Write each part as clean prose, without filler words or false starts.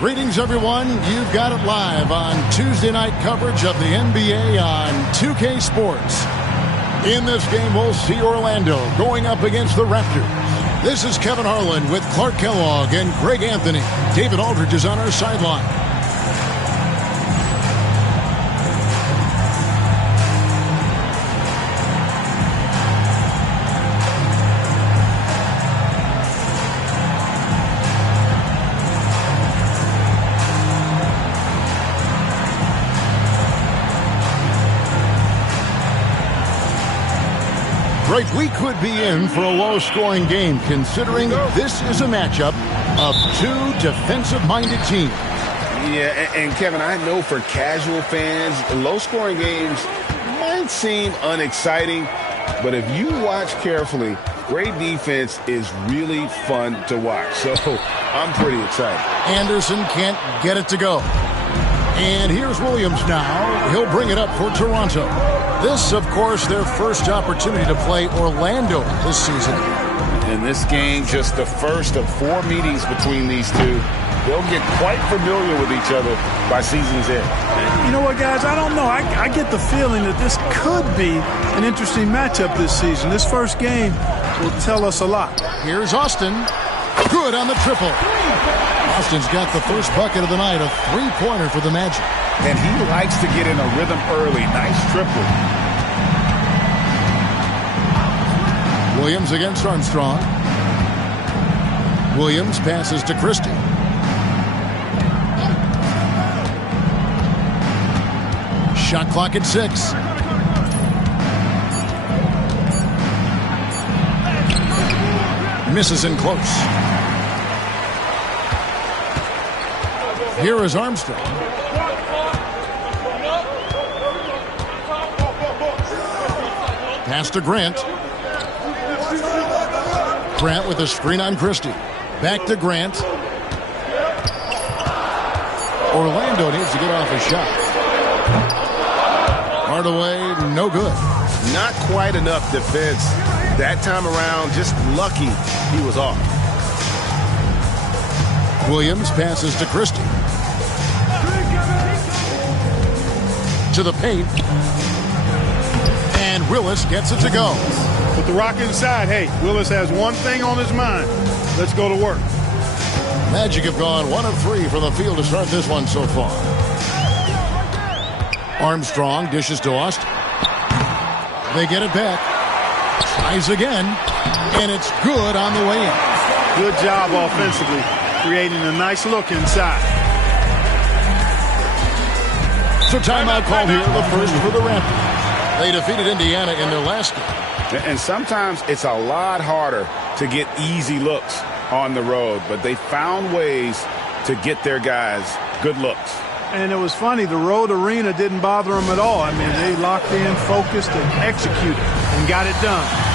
Greetings, everyone. You've got it live on Tuesday night coverage of the NBA on 2K Sports. In this game, we'll see Orlando going up against the Raptors. This is Kevin Harlan with Clark Kellogg and Greg Anthony. David Aldridge is on our sideline. Greg, we could be in for a low-scoring game, considering this is a matchup of two defensive-minded teams. Yeah, and Kevin, I know for casual fans, low-scoring games might seem unexciting, but if you watch carefully, great defense is really fun to watch. So I'm pretty excited. Anderson can't get it to go. And here's Williams now. He'll bring it up for Toronto. This, of course, their first opportunity to play Orlando this season. And this game, just the first of 4 meetings between these two. They'll get quite familiar with each other by season's end. You know what, guys? I don't know. I get the feeling that this could be an interesting matchup this season. This first game will tell us a lot. Here's Austin. Good on the triple. Austin's got the first bucket of the night, a three-pointer for the Magic. And he likes to get in a rhythm early. Nice triple. Williams against Armstrong. Williams passes to Christie. Shot clock at 6. Misses in close. Here is Armstrong. Pass to Grant. Grant with a screen on Christie. Back to Grant. Orlando needs to get off a shot. Hardaway, no good. Not quite enough defense. That time around, just lucky he was off. Williams passes to Christie. To the paint. And Willis gets it to go. With the rock inside, hey, Willis has one thing on his mind. Let's go to work. Magic have gone 1 of 3 from the field to start this one so far. Armstrong dishes to Austin. They get it back. Tries again. And it's good on the way in. Good job offensively, creating a nice look inside. So timeout called here, the first for the Raptors. They defeated Indiana in their last game. And sometimes it's a lot harder to get easy looks on the road, but they found ways to get their guys good looks. And it was funny, the road arena didn't bother them at all. I mean, they locked in, focused, and executed, and got it done.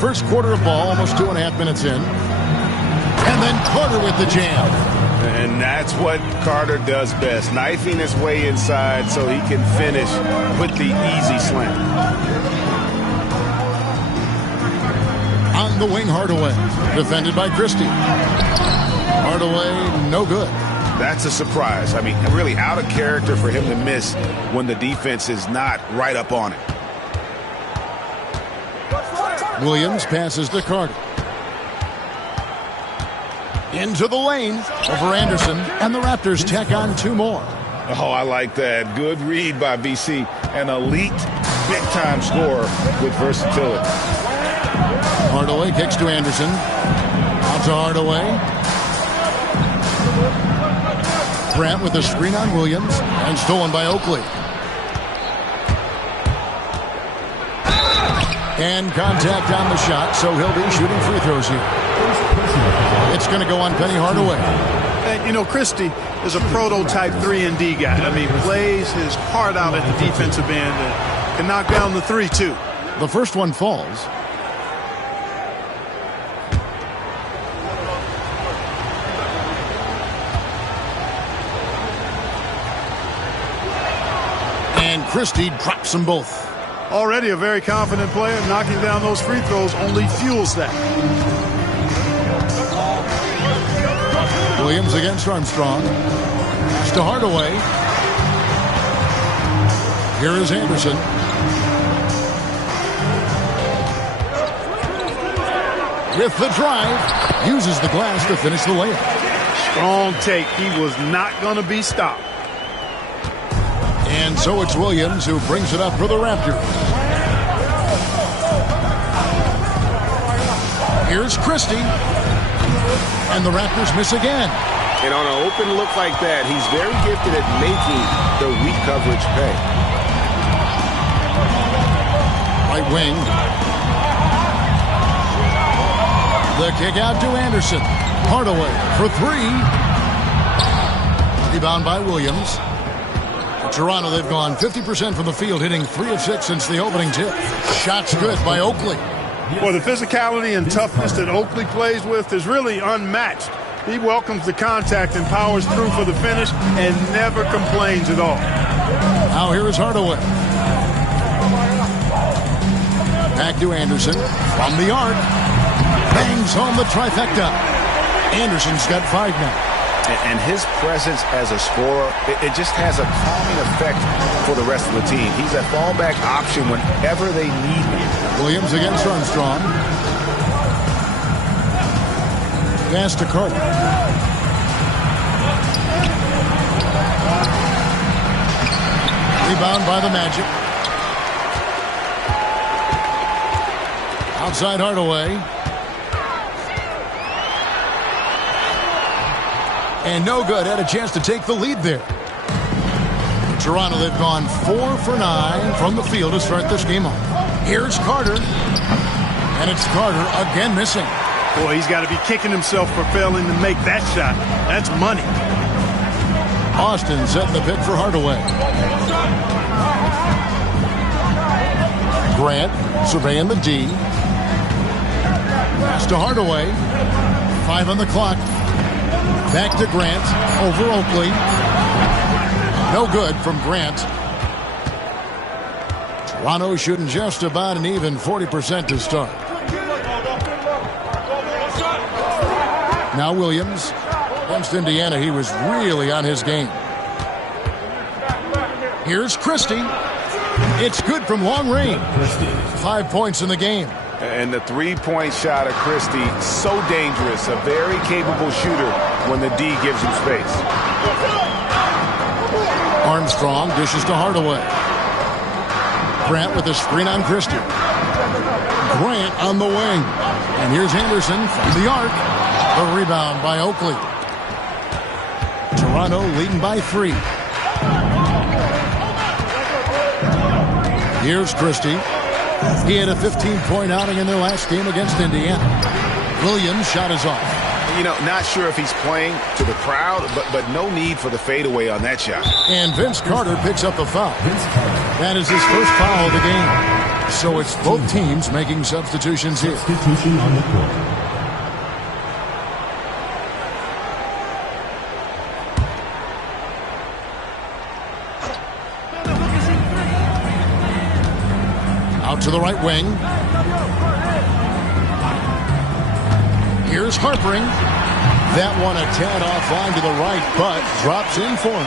First quarter of ball, almost 2.5 minutes in. And then Carter with the jam. And that's what Carter does best, knifing his way inside so he can finish with the easy slam. On the wing, Hardaway, defended by Christie. Hardaway, no good. That's a surprise. I mean, really out of character for him to miss when the defense is not right up on it. Williams passes to Carter. Into the lane over Anderson, and the Raptors tack on 2 more. Oh, I like that. Good read by BC. An elite, big-time scorer with versatility. Hardaway kicks to Anderson. Out to Hardaway. Grant with a screen on Williams, and stolen by Oakley. And contact on the shot, so he'll be shooting free throws here. It's going to go on Penny Hardaway. And, you know, Christie is a prototype 3-and-D guy. I mean, plays his heart out at the defensive end and can knock down the 3, too. The first one falls. Christie drops them both. Already a very confident player. Knocking down those free throws only fuels that. Williams against Armstrong. Pass to Hardaway. Here is Anderson. With the drive, uses the glass to finish the layup. Strong take. He was not going to be stopped. And so it's Williams who brings it up for the Raptors. Here's Christie. And the Raptors miss again. And on an open look like that, he's very gifted at making the weak coverage pay. Right wing. The kick out to Anderson. Hardaway for three. Rebound by Williams. For Toronto, they've gone 50% from the field, hitting 3 of 6 since the opening tip. Shots good by Oakley. Well, the physicality and toughness that Oakley plays with is really unmatched. He welcomes the contact and powers through for the finish and never complains at all. Now here is Hardaway. Back to Anderson from the arc. Bangs home the trifecta. Anderson's got 5 now. And his presence as a scorer, it just has a calming effect for the rest of the team. He's a fallback option whenever they need him. Williams against Armstrong. Pass to Carter. Rebound by the Magic. Outside Hardaway. And no good. Had a chance to take the lead there. Toronto, they've gone 4 for 9 from the field to start this game off. Here's Carter. And it's Carter again missing. Boy, he's got to be kicking himself for failing to make that shot. That's money. Austin setting the pick for Hardaway. Grant surveying the D. Pass to Hardaway. 5 on the clock. Back to Grant. Over Oakley. No good from Grant. Toronto shooting just about an even 40% to start. Now Williams. Against Indiana, he was really on his game. Here's Christie. It's good from long range. 5 points in the game. And the three-point shot of Christie, so dangerous. A very capable shooter when the D gives him space. Armstrong dishes to Hardaway. Grant with a screen on Christie. Grant on the wing. And here's Anderson from the arc. The rebound by Oakley. Toronto leading by 3. Here's Christie. He had a 15-point outing in their last game against Indiana. Williams' shot is off. You know, not sure if he's playing to the crowd, but no need for the fadeaway on that shot. And Vince Carter picks up the foul. That is his first foul of the game. So it's both teams making substitutions here. Substitution on the court. Out to the right wing. Here's Harpering. That one a tad offline to the right, but drops in for him.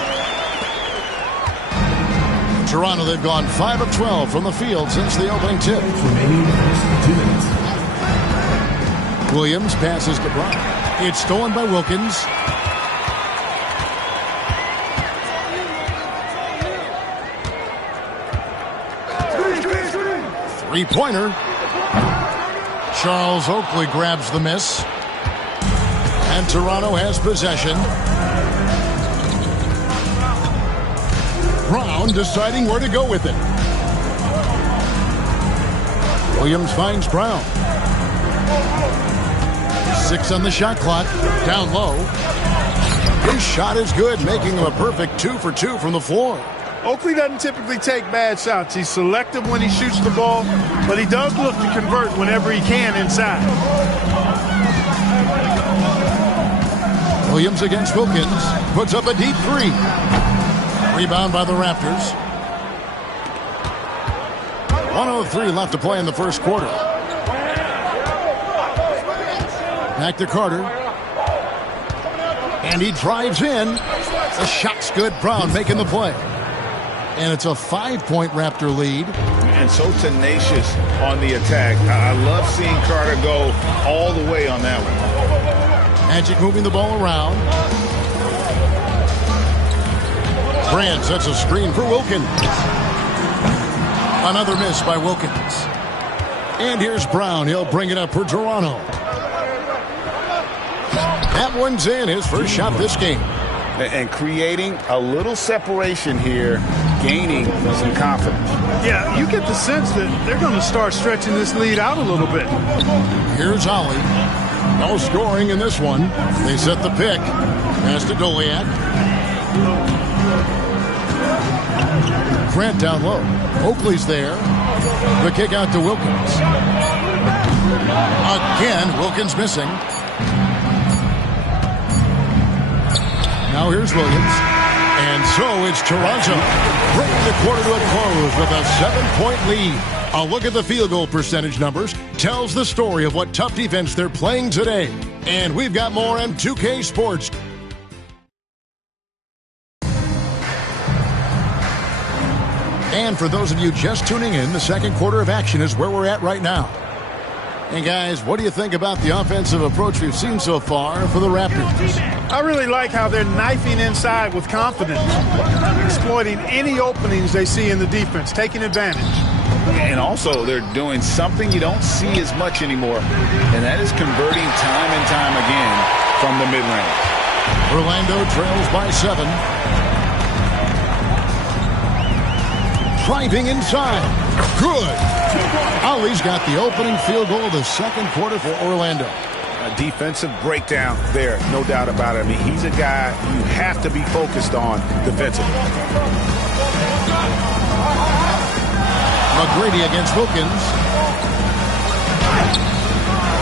Toronto, they've gone 5 of 12 from the field since the opening tip. Remaining the first 2 minutes. Williams passes to Bryant. It's stolen by Wilkins. Three-pointer. Charles Oakley grabs the miss. And Toronto has possession. Brown deciding where to go with it. Williams finds Brown. 6 on the shot clock. Down low. His shot is good, making him a perfect 2 for 2 from the floor. Oakley doesn't typically take bad shots. He's selective when he shoots the ball, but he does look to convert whenever he can inside. Williams against Wilkins. Puts up a deep 3. Rebound by the Raptors. 1:03 left to play in the first quarter. Back to Carter. And he drives in. The shot's good. Brown making the play. And it's a 5-point Raptor lead. And so tenacious on the attack. I love seeing Carter go all the way on that one. Magic moving the ball around. Brand sets a screen for Wilkins. Another miss by Wilkins. And here's Brown. He'll bring it up for Toronto. That one's in. His first shot this game. And creating a little separation here, gaining some confidence. Yeah, you get the sense that they're going to start stretching this lead out a little bit. Here's Ollie. No scoring in this one. They set the pick. Pass to Goliath. Grant down low. Oakley's there. The kick out to Wilkins. Again, Wilkins missing. Now here's Williams. And so it's Toronto bringing the quarter to a close with a 7-point lead. A look at the field goal percentage numbers tells the story of what tough defense they're playing today. And we've got more on 2K Sports. And for those of you just tuning in, the second quarter of action is where we're at right now. And guys, what do you think about the offensive approach we've seen so far for the Raptors? I really like how they're knifing inside with confidence, exploiting any openings they see in the defense, taking advantage. And also, they're doing something you don't see as much anymore, and that is converting time and time again from the mid-range. Orlando trails by 7. Driving inside. Good. Ollie's got the opening field goal of the second quarter for Orlando. A defensive breakdown there, no doubt about it. I mean, he's a guy you have to be focused on defensively. McGrady against Wilkins.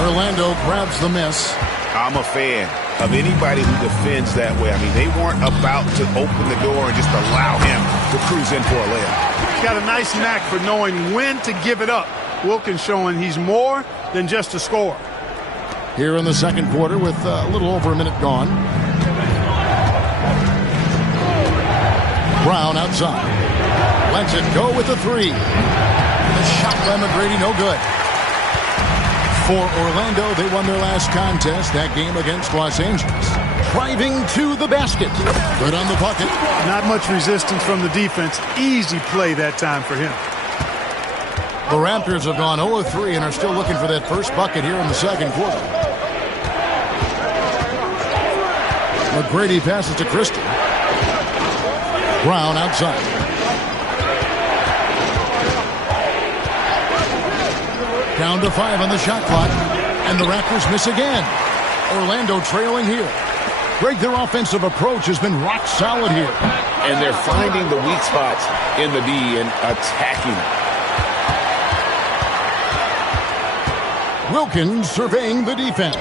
Orlando grabs the miss. I'm a fan of anybody who defends that way. I mean, they weren't about to open the door and just allow him to cruise in for a layup. He's got a nice knack for knowing when to give it up. Wilkins showing he's more than just a scorer. Here in the second quarter with a little over a minute gone. Brown outside. Lets it go with the 3. The shot by McGrady, no good. For Orlando, they won their last contest, that game against Los Angeles. Driving to the basket. Good on the bucket. Not much resistance from the defense. Easy play that time for him. The Raptors have gone 0-3 and are still looking for that first bucket here in the second quarter. McGrady passes to Christie. Brown outside. Down to 5 on the shot clock. And the Raptors miss again. Orlando trailing here. Greg, their offensive approach has been rock solid here. And they're finding the weak spots in the D and attacking it. Wilkins surveying the defense.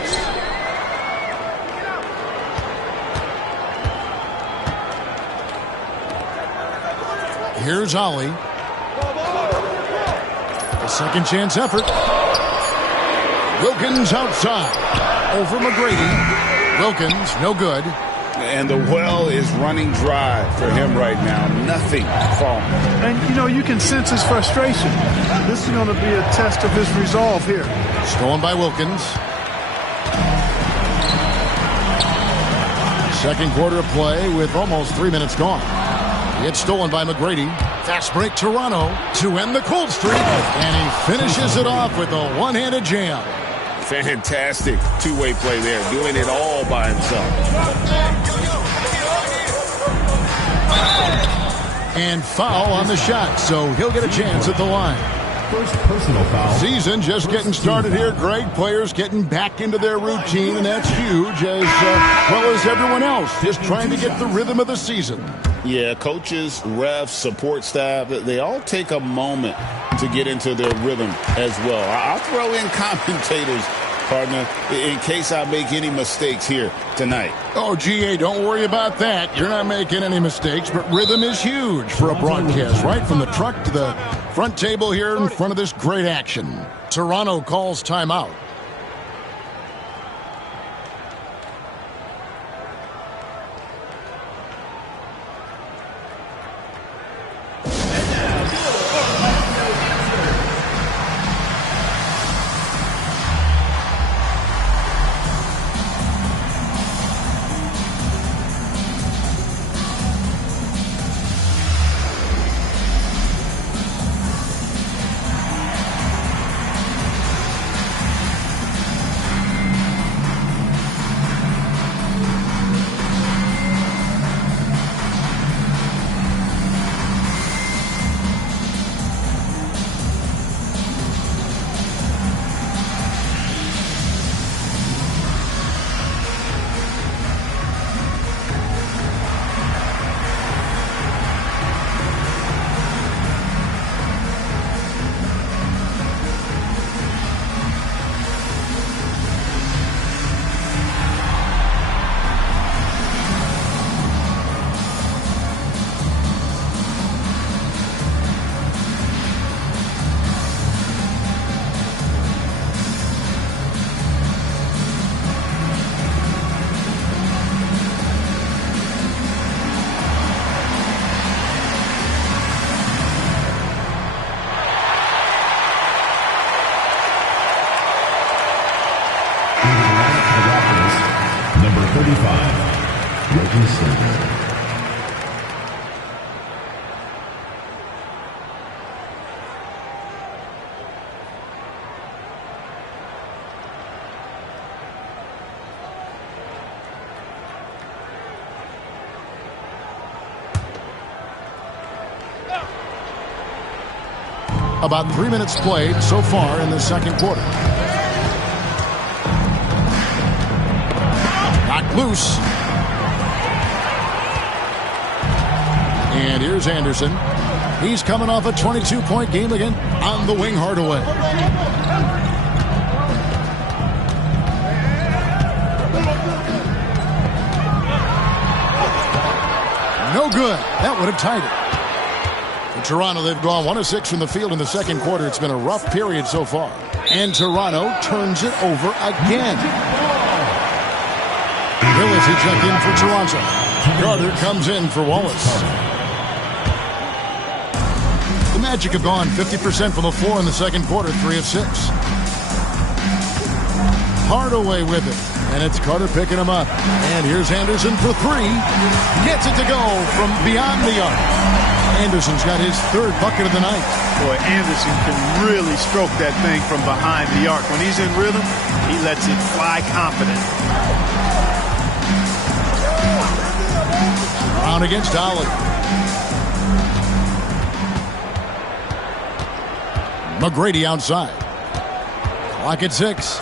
Here's Ollie. A second chance effort. Wilkins outside. Over McGrady. Wilkins, no good. And the well is running dry for him right now. Nothing falling. And, you know, you can sense his frustration. This is going to be a test of his resolve here. Stolen by Wilkins. Second quarter of play with almost 3 minutes gone. It's stolen by McGrady. Fast break Toronto to end the cold streak. And he finishes it off with a one-handed jam. Fantastic two-way play there, doing it all by himself. And foul on the shot, so he'll get a chance at the line. First personal foul. Season just getting started here, Greg. Players getting back into their routine, and that's huge, as well as everyone else, just trying to get the rhythm of the season. Yeah, coaches, refs, support staff, they all take a moment to get into their rhythm as well. I'll throw in commentators, partner, in case I make any mistakes here tonight. Oh, GA, don't worry about that. You're not making any mistakes, but rhythm is huge for a broadcast, right? From the truck to the Front table here in front of this great action. Toronto calls timeout. Number 35, Reggie Slater. About 3 minutes played so far in the second quarter. Knocked loose. And here's Anderson. He's coming off a 22-point game again on the wing Hardaway. No good. That would have tied it. For Toronto, they've gone 1 of 6 from the field in the second quarter. It's been a rough period so far. And Toronto turns it over again. Willis, he checked in for Toronto. Carter comes in for Wallace. The Magic have gone 50% from the floor in the second quarter, 3 of 6. Hardaway with it. And it's Carter picking him up. And here's Anderson for 3. Gets it to go from beyond the arc. Anderson's got his 3rd bucket of the night. Boy, Anderson can really stroke that thing from behind the arc. When he's in rhythm, he lets it fly confident. Brown against Ollie. McGrady outside. Clock at 6.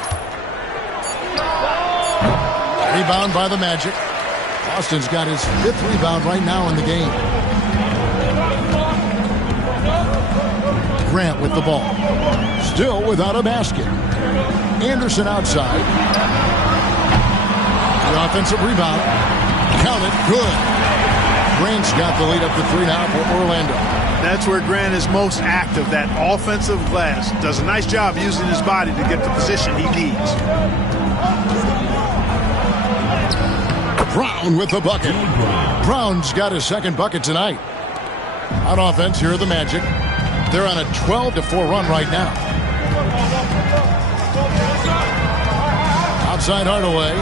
Rebound by the Magic. Austin's got his 5th rebound right now in the game. Grant with the ball. Still without a basket. Anderson outside. The offensive rebound. Count it. Good. Grant's got the lead up to 3 now for Orlando. That's where Grant is most active, that offensive glass. Does a nice job using his body to get the position he needs. Brown with the bucket. Brown's got his 2nd bucket tonight. On offense, here are the Magic. They're on a 12-4 run right now. Outside Hardaway.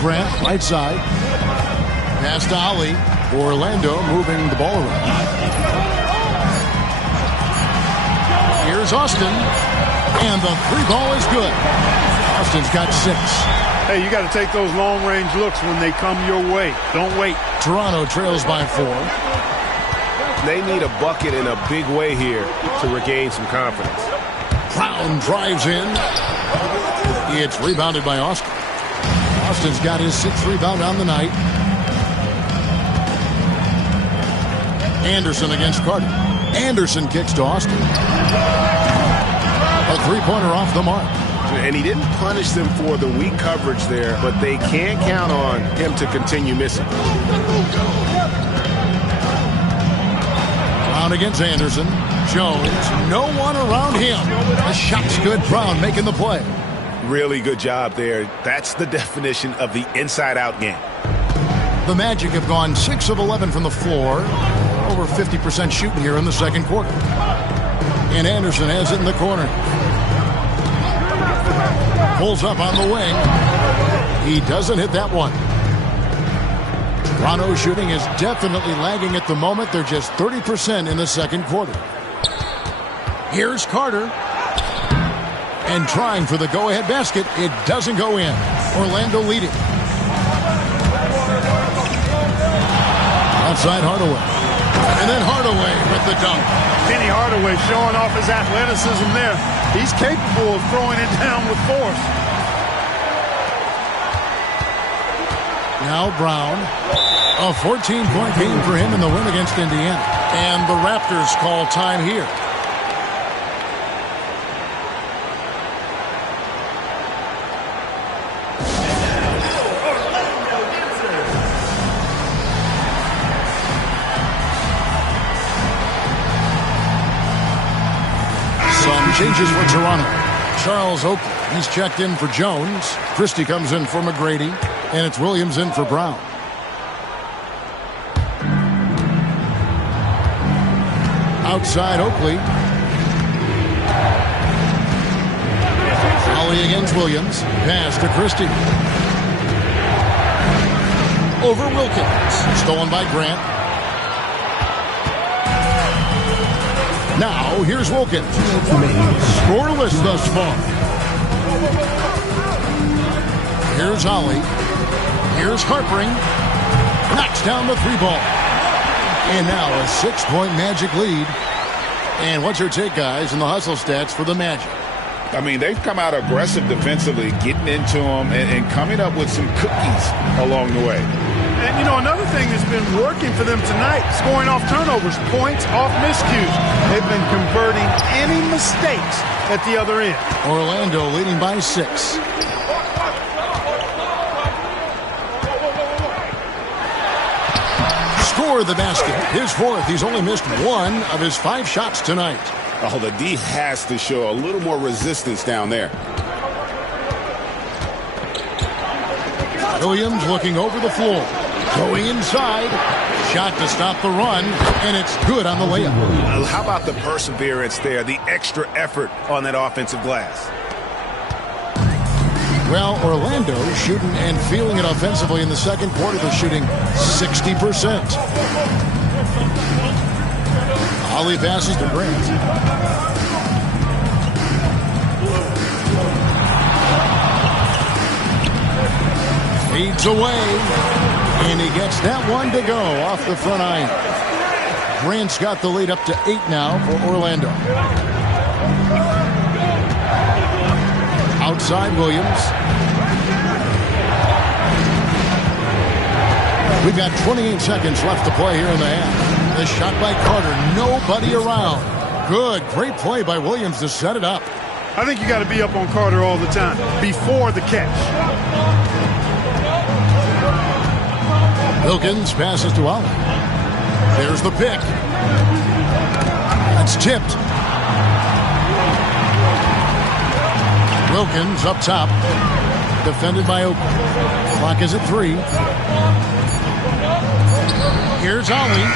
Grant, right side. Pass to Ali. Orlando moving the ball around. Here's Austin. And the 3 ball is good. Austin's got 6. Hey, you got to take those long-range looks when they come your way. Don't wait. Toronto trails by 4. They need a bucket in a big way here to regain some confidence. Brown drives in. It's rebounded by Austin. Austin's got his 6th rebound on the night. Anderson against Carter. Anderson kicks to Austin. A 3-pointer off the mark. And he didn't punish them for the weak coverage there, but they can't count on him to continue missing. Brown against Anderson. Jones, no one around him. The shot's good. Brown making the play. Really good job there. That's the definition of the inside-out game. The Magic have gone 6 of 11 from the floor. Over 50% shooting here in the second quarter. And Anderson has it in the corner. Pulls up on the wing. He doesn't hit that one. Toronto's shooting is definitely lagging at the moment. They're just 30% in the second quarter. Here's Carter. And trying for the go-ahead basket. It doesn't go in. Orlando leading. Outside Hardaway. And then Hardaway with the dunk. Penny Hardaway showing off his athleticism there. He's capable of throwing it down with force. Now Brown. A 14-point game for him in the win against Indiana. And the Raptors call time here. Some changes for Toronto. Charles Oakley, he's checked in for Jones. Christie comes in for McGrady. And it's Williams in for Brown. Outside Oakley. Ollie against Williams. Pass to Christie. Over Wilkins. Stolen by Grant. Now, here's Wilkins. Scoreless thus far. Here's Ollie. Here's Harpering. Knocks down the 3-ball. And now a 6-point Magic lead. And what's your take, guys, in the hustle stats for the Magic? I mean, they've come out aggressive defensively, getting into them and coming up with some cookies along the way. And, you know, another thing that's been working for them tonight, scoring off turnovers, points off miscues. They've been converting any mistakes at the other end. Orlando leading by 6. Score the basket. His 4th. He's only missed 1 of his 5 shots tonight. Oh, the D has to show a little more resistance down there. Williams looking over the floor. Going inside. Shot to stop the run, and it's good on the layup. How about the perseverance there, the extra effort on that offensive glass? Well, Orlando shooting and feeling it offensively in the second quarter. They're shooting 60%. Ollie passes to Grant. Feeds away. And he gets that one to go off the front iron. Grant's got the lead up to 8 now for Orlando. Outside Williams. We've got 28 seconds left to play here in the half. The shot by Carter. Nobody around. Good. Great play by Williams to set it up. I think you got to be up on Carter all the time before the catch. Wilkins passes to Ollie. There's the pick. That's tipped. Wilkins up top. Defended by Oakley. Clock is at 3. Here's Ollie.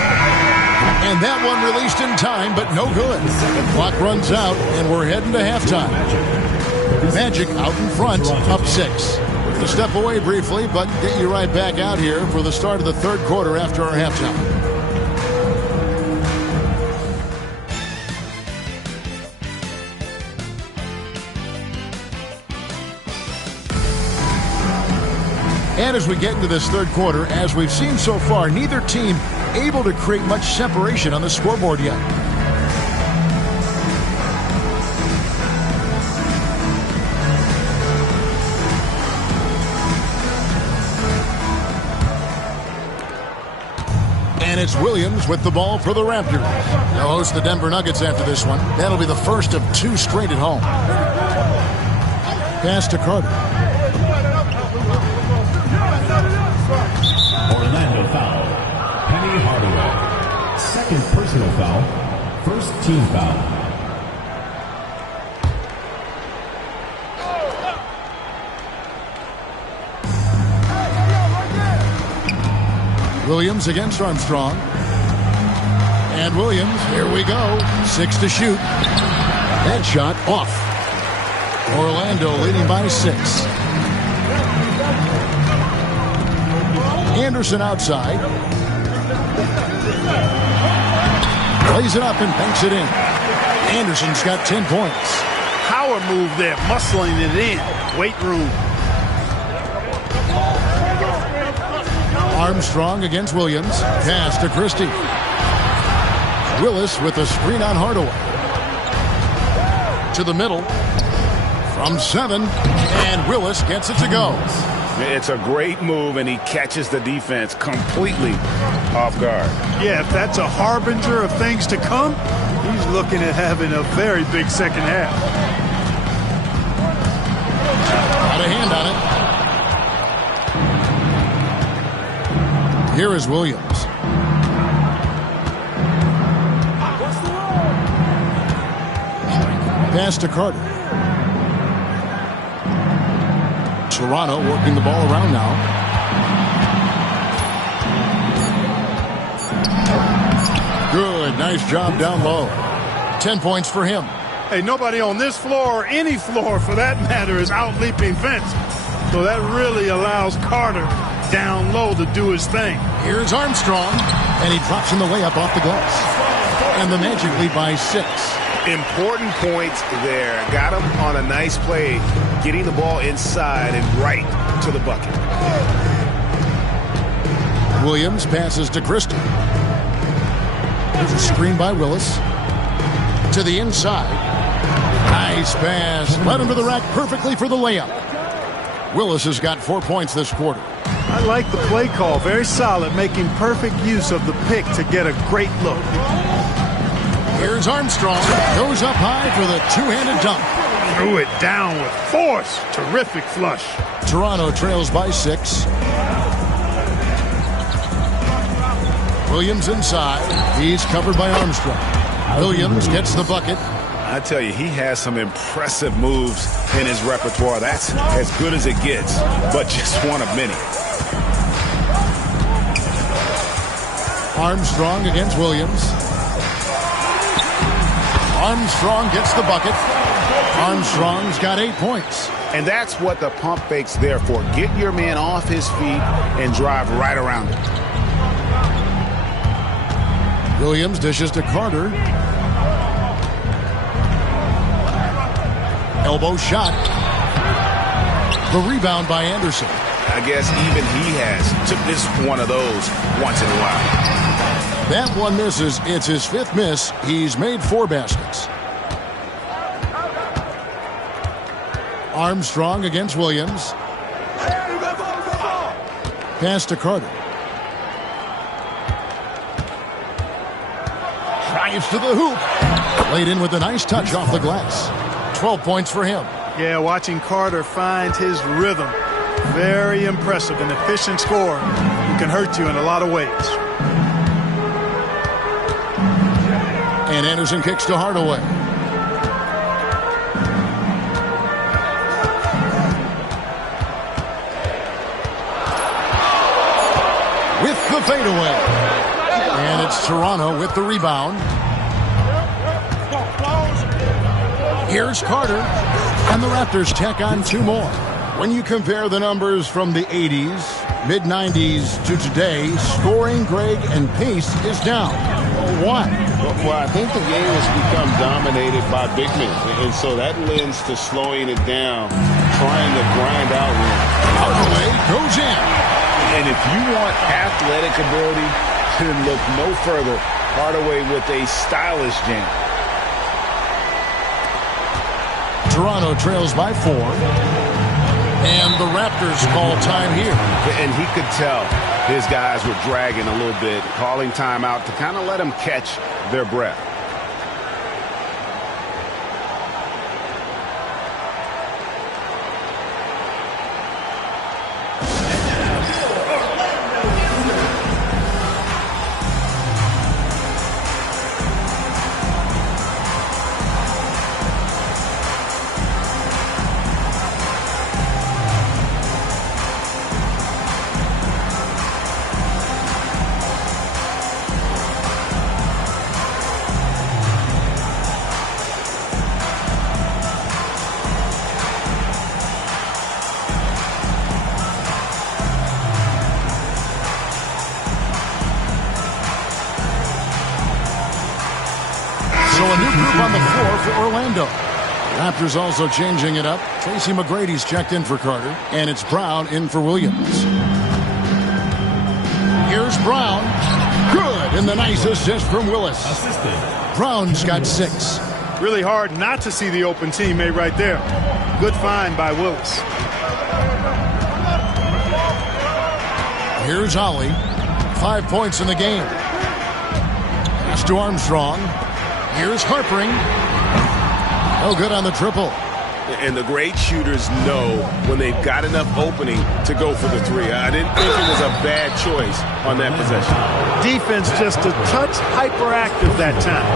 And that one released in time, but no good. The clock runs out, and we're heading to halftime. Magic out in front, up 6. To step away briefly, but get you right back out here for the start of the third quarter after our halftime. And as we get into this third quarter, as we've seen so far, neither team able to create much separation on the scoreboard yet. And it's Williams with the ball for the Raptors. They'll host the Denver Nuggets after this one. That'll be the first of 2 straight at home. Pass to Carter. Orlando foul. Penny Hardaway. Second personal personal foul. First team foul. Williams against Armstrong. And Williams, here we go. 6 to shoot. That shot off. Orlando leading by 6. Anderson outside. Plays it up and banks it in. Anderson's got 10 points. Power move there, muscling it in. Weight room. Armstrong against Williams. Pass to Christie. Willis with a screen on Hardaway. To the middle. From 7. And Willis gets it to go. It's a great move, and he catches the defense completely off guard. Yeah, if that's a harbinger of things to come, he's looking at having a very big second half. Got a hand on it. Here is Williams. Pass to Carter. Toronto working the ball around now. Good, nice job down low. 10 points for him. Hey, nobody on this floor, or any floor for that matter, is out leaping fence. So that really allows Carter down low to do his thing. Here's Armstrong, and he drops in the layup off the glass. And the Magic lead by 6. Important points there. Got him on a nice play, getting the ball inside and right to the bucket. Williams passes to Christie. There's a screen by Willis. To the inside. Nice pass. Led him to the rack perfectly for the layup. Willis has got 4 points this quarter. I like the play call. Very solid, making perfect use of the pick to get a great look. Here's Armstrong. Goes up high for the two-handed dunk. Threw it down with force. Terrific flush. Toronto trails by 6. Williams inside. He's covered by Armstrong. Williams gets the bucket. I tell you, he has some impressive moves in his repertoire. That's as good as it gets, but just one of many. Armstrong against Williams. Armstrong gets the bucket. Armstrong's got 8 points. And that's what the pump fake's there for. Get your man off his feet and drive right around him. Williams dishes to Carter. Elbow shot. The rebound by Anderson. I guess even he has took this one of those once in a while. That one misses. It's his 5th miss. He's made 4 baskets. Armstrong against Williams. Pass to Carter. Drives to the hoop. Laid in with a nice touch off the glass. 12 points for him. Yeah, watching Carter find his rhythm. Very impressive. An efficient scorer who can hurt you in a lot of ways. And Anderson kicks to Hardaway. With the fadeaway. And it's Toronto with the rebound. Here's Carter. And the Raptors tack on 2 more. When you compare the numbers from the 80s, mid-90s to today, scoring, Greg, and pace is down. Why? Well, I think the game has become dominated by big men, and so that lends to slowing it down, trying to grind out room. Hardaway goes in. And if you want athletic ability, then look no further. Hardaway with a stylish jam. Toronto trails by 4. And the Raptors call time here. And he could tell his guys were dragging a little bit, calling timeout to kind of let them catch their breath. a new group on the floor for Orlando. Raptors also changing it up. Tracy McGrady's checked in for Carter, and it's Brown in for Williams. Here's Brown. Good, and the nice assist from Willis. Brown's got 6. Really hard not to see the open teammate right there. Good find by Willis. Here's Ollie. 5 points in the game. Pass to Armstrong. Here's Harpering. No good on the triple. And the great shooters know when they've got enough opening to go for the 3. I didn't think it was a bad choice on that possession. Defense just a touch hyperactive that time.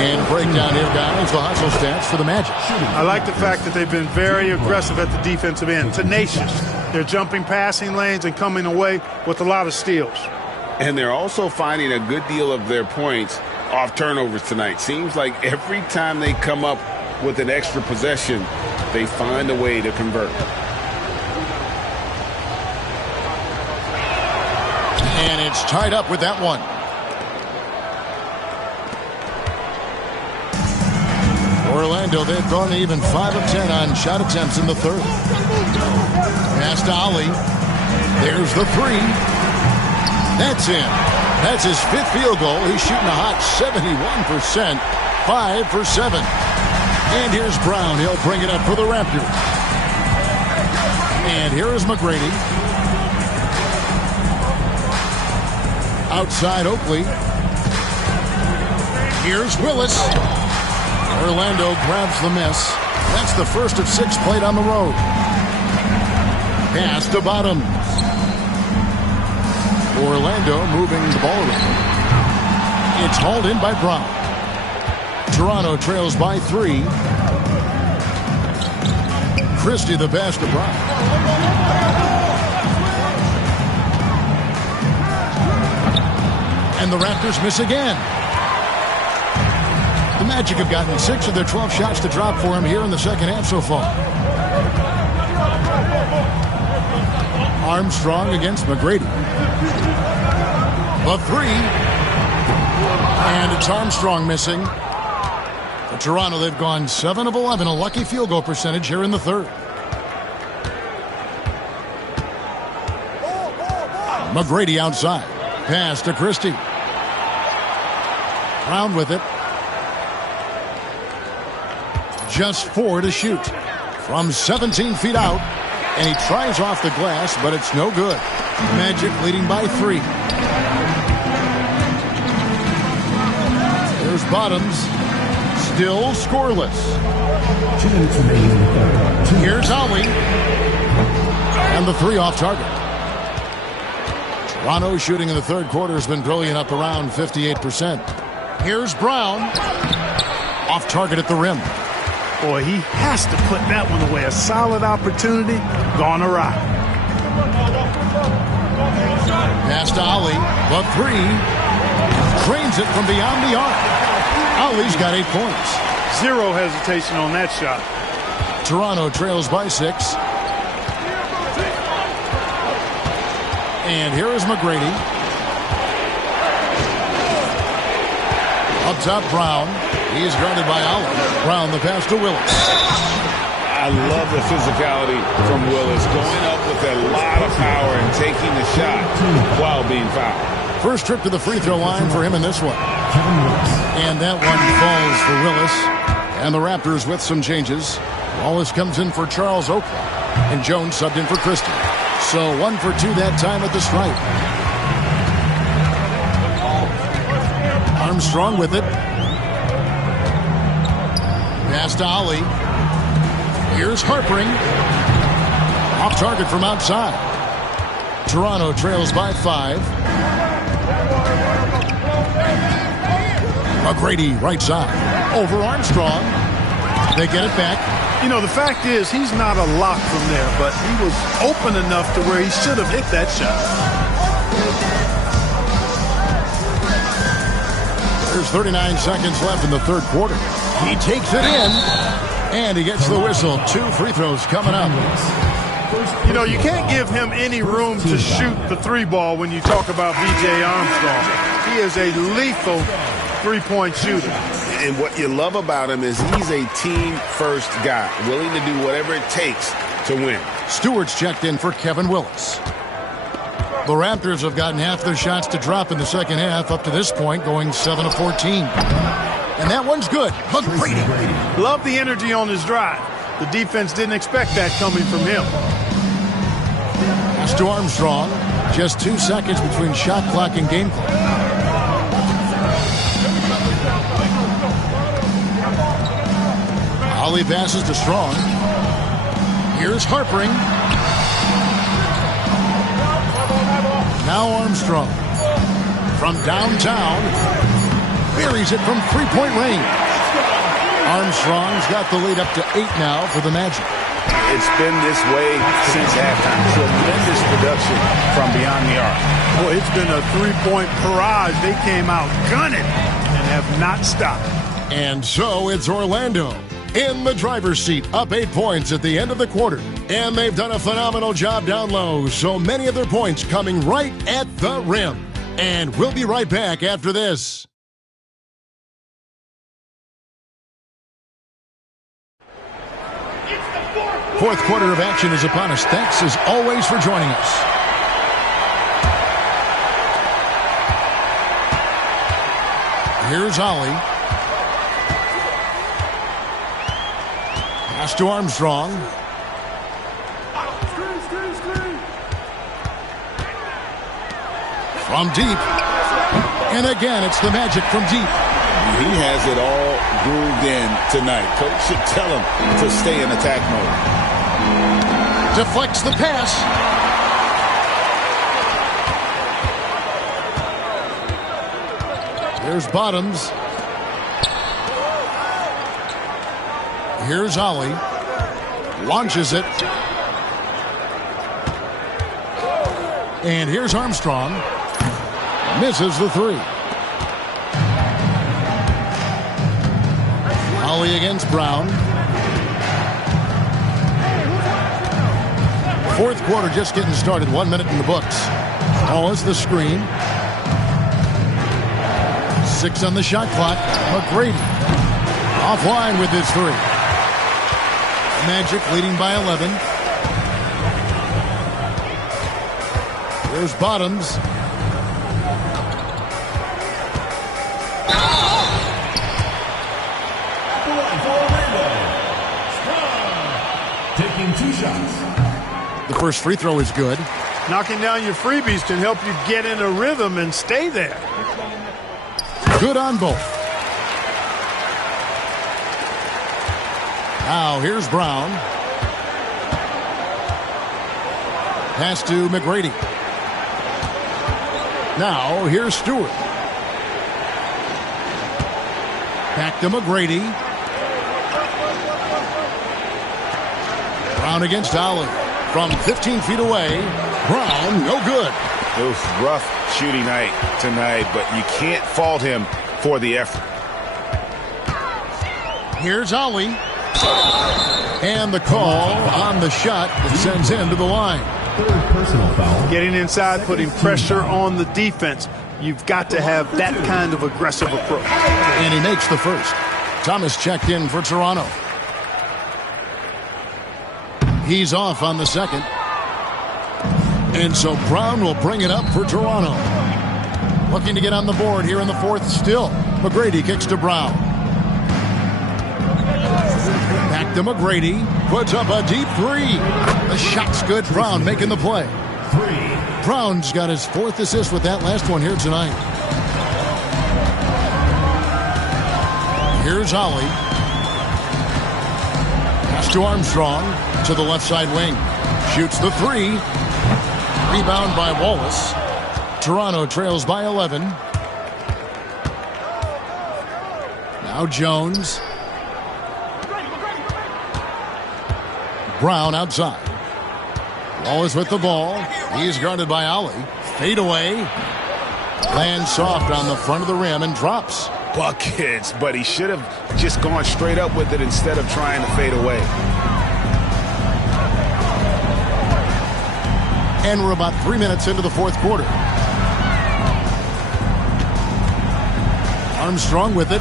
And breakdown here, guys, the hustle stats for the Magic. I like the fact that they've been very aggressive at the defensive end, tenacious. They're jumping passing lanes and coming away with a lot of steals. And they're also finding a good deal of their points off turnovers tonight. Seems like every time they come up with an extra possession, they find a way to convert. And it's tied up with that one. Orlando, they've gone even 5 of 10 on shot attempts in the third. Pass to Ollie. There's the 3. That's in. That's his 5th field goal. He's shooting a hot 71%. 5 for 7. And here's Brown. He'll bring it up for the Raptors. And here is McGrady. Outside Oakley. Here's Willis. Orlando grabs the miss. That's the first of 6 played on the road. Pass to Bottoms. Orlando moving the ball around. It's hauled in by Brown. Toronto trails by 3. Christie the pass to Brown. And the Raptors miss again. The Magic have gotten 6 of their 12 shots to drop for him here in the second half so far. Armstrong against McGrady. The 3. And it's Armstrong missing. For Toronto, they've gone 7 of 11, a lucky field goal percentage here in the third. McGrady outside. Pass to Christie. Brown with it. Just 4 to shoot. From 17 feet out. And he tries off the glass, but it's no good. Magic leading by 3. There's Bottoms. Still scoreless. Here's Ollie. And the 3 off target. Toronto shooting in the third quarter has been brilliant, up around 58%. Here's Brown. Off target at the rim. Boy, he has to put that one away. A solid opportunity gone awry. Pass to Ollie. The 3. Trains it from beyond the arc. Ollie's got 8 points. Zero hesitation on that shot. Toronto trails by 6. And here is McGrady. Up top, Brown. He's guarded by Ollie. Brown the pass to Willis. I love the physicality from Willis, going up with a lot of power and taking the shot while being fouled. First trip to the free throw line for him in this one. And that one falls for Willis. And the Raptors with some changes. Wallace comes in for Charles Oakley. And Jones subbed in for Christie. So 1 for 2 that time at the stripe. Armstrong with it. Pass to Ollie. Here's Harpering. Off target from outside. Toronto trails by 5. McGrady right side. Over Armstrong. They get it back. You know, the fact is he's not a lock from there, but he was open enough to where he should have hit that shot. There's 39 seconds left in the third quarter. He takes it in, and he gets the whistle. 2 free throws coming up. You know, you can't give him any room to shoot the 3 ball when you talk about B.J. Armstrong. He is a lethal 3-point shooter. And what you love about him is he's a team-first guy, willing to do whatever it takes to win. Stewart's checked in for Kevin Willis. The Raptors have gotten half their shots to drop in the second half up to this point, going 7 of 14. And that one's good. McGrady. Love the energy on his drive. The defense didn't expect that coming from him. Pass to Armstrong. Just 2 seconds between shot clock and game clock. Ollie passes to Strong. Here's Harpering. Now Armstrong. From downtown. Buries it from three-point range. Armstrong's got the lead up to 8 now for the Magic. It's been this way since halftime. Tremendous production from beyond the arc. Boy, it's been a three-point barrage. They came out gunning and have not stopped. And so it's Orlando in the driver's seat, up 8 points at the end of the quarter. And they've done a phenomenal job down low, so many of their points coming right at the rim. And we'll be right back after this. Fourth quarter of action is upon us. Thanks as always for joining us. Here's Ollie. Pass to Armstrong. From deep. And again, it's the Magic from deep. He has it all grooved in tonight. Coach should tell him to stay in attack mode. Deflects the pass. Here's Bottoms. Here's Ollie. Launches it. And here's Armstrong. Misses the three. Ollie against Brown. Fourth quarter just getting started. 1 minute in the books. Wallace the screen. 6 on the shot clock. McGrady offline with his three. Magic leading by 11. There's Bottoms. Taking 2 shots. The first free throw is good. Knocking down your freebies can help you get in a rhythm and stay there. Good on both. Now here's Brown. Pass to McGrady. Now here's Stewart. Back to McGrady. Brown against Ollie. From 15 feet away. Brown, no good. It was rough shooting night tonight, but you can't fault him for the effort. Here's Ollie. And the call on the shot that sends him to the line. Third personal foul. Getting inside, putting pressure on the defense. You've got to have that kind of aggressive approach. And he makes the first. Thomas checked in for Toronto. He's off on the second. And so Brown will bring it up for Toronto. Looking to get on the board here in the fourth still. McGrady kicks to Brown. Back to McGrady. Puts up a deep three. The shot's good. Brown making the play. Brown's got his 4th assist with that last one here tonight. Here's Ollie. Pass to Armstrong. To the left side wing. Shoots the three. Rebound by Wallace. Toronto trails by 11. Now Jones. Brown outside. Wallace with the ball. He's guarded by Ollie. Fade away. Lands soft on the front of the rim and drops. Buckets, but he should have just gone straight up with it instead of trying to fade away. And we're about 3 minutes into the fourth quarter. Armstrong with it.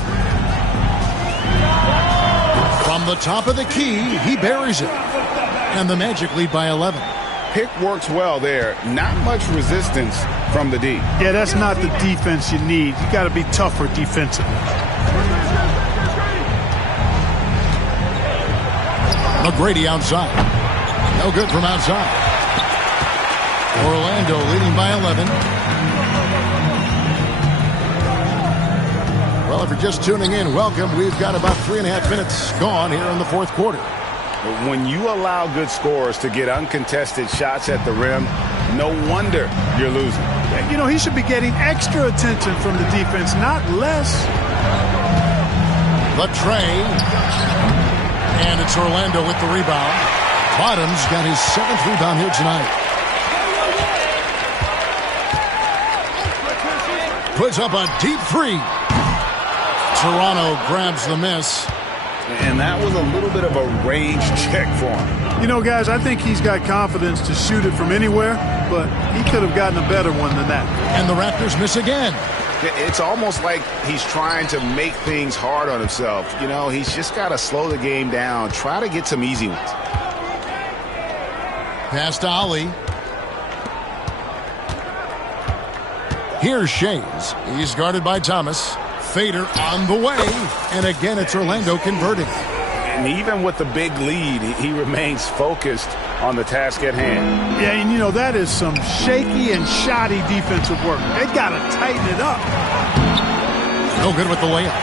From the top of the key, he buries it. And the Magic lead by 11. Pick works well there. Not much resistance from the D. Yeah, that's not the defense you need. You got to be tougher defensively. McGrady outside. No good from outside. Orlando leading by 11. Well, if you're just tuning in, welcome. We've got about 3.5 minutes gone here in the fourth quarter. When you allow good scorers to get uncontested shots at the rim, no wonder you're losing. You know, he should be getting extra attention from the defense, not less. The tray. And it's Orlando with the rebound. Bottoms got his 7th rebound here tonight. Puts up a deep three. Toronto grabs the miss. And that was a little bit of a range check for him. You know, guys, I think he's got confidence to shoot it from anywhere, but he could have gotten a better one than that. And the Raptors miss again. It's almost like he's trying to make things hard on himself. You know, he's just got to slow the game down, try to get some easy ones. Pass to Ali. Here's Shays. He's guarded by Thomas. Fader on the way. And again, it's Orlando converting. And even with the big lead, he remains focused on the task at hand. Yeah, and you know, that is some shaky and shoddy defensive work. They got to tighten it up. No good with the layup.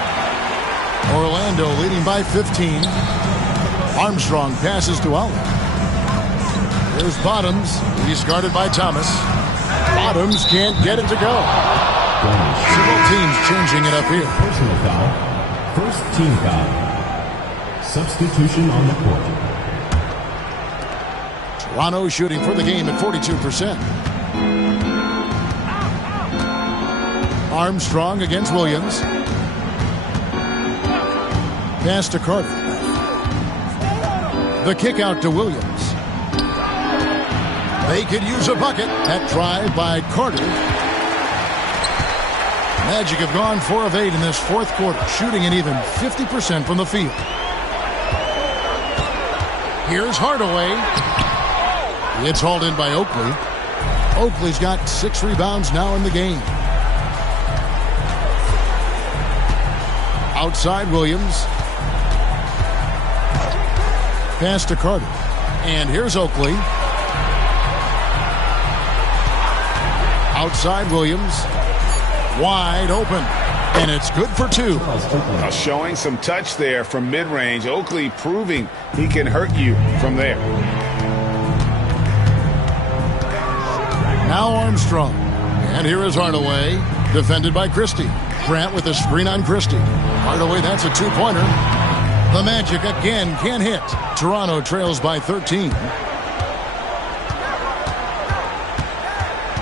Orlando leading by 15. Armstrong passes to Ali. Here's Bottoms. He's guarded by Thomas. Bottoms can't get it to go. Several teams changing it up here. Personal foul. First team foul. Substitution on the court. Toronto shooting for the game at 42%. Armstrong against Williams. Pass to Carter. The kick out to Williams. They could use a bucket. That drive by Carter. Magic have gone 4 of 8 in this fourth quarter, shooting an even 50% from the field. Here's Hardaway. It's hauled in by Oakley. Oakley's got 6 rebounds now in the game. Outside Williams. Pass to Carter. And here's Oakley. Outside Williams. Wide open. And it's good for 2. Now showing some touch there from mid-range. Oakley proving he can hurt you from there. Now Armstrong. And here is Hardaway. Defended by Christie. Grant with a screen on Christie. Hardaway, that's a 2-pointer. The Magic again can't hit. Toronto trails by 13.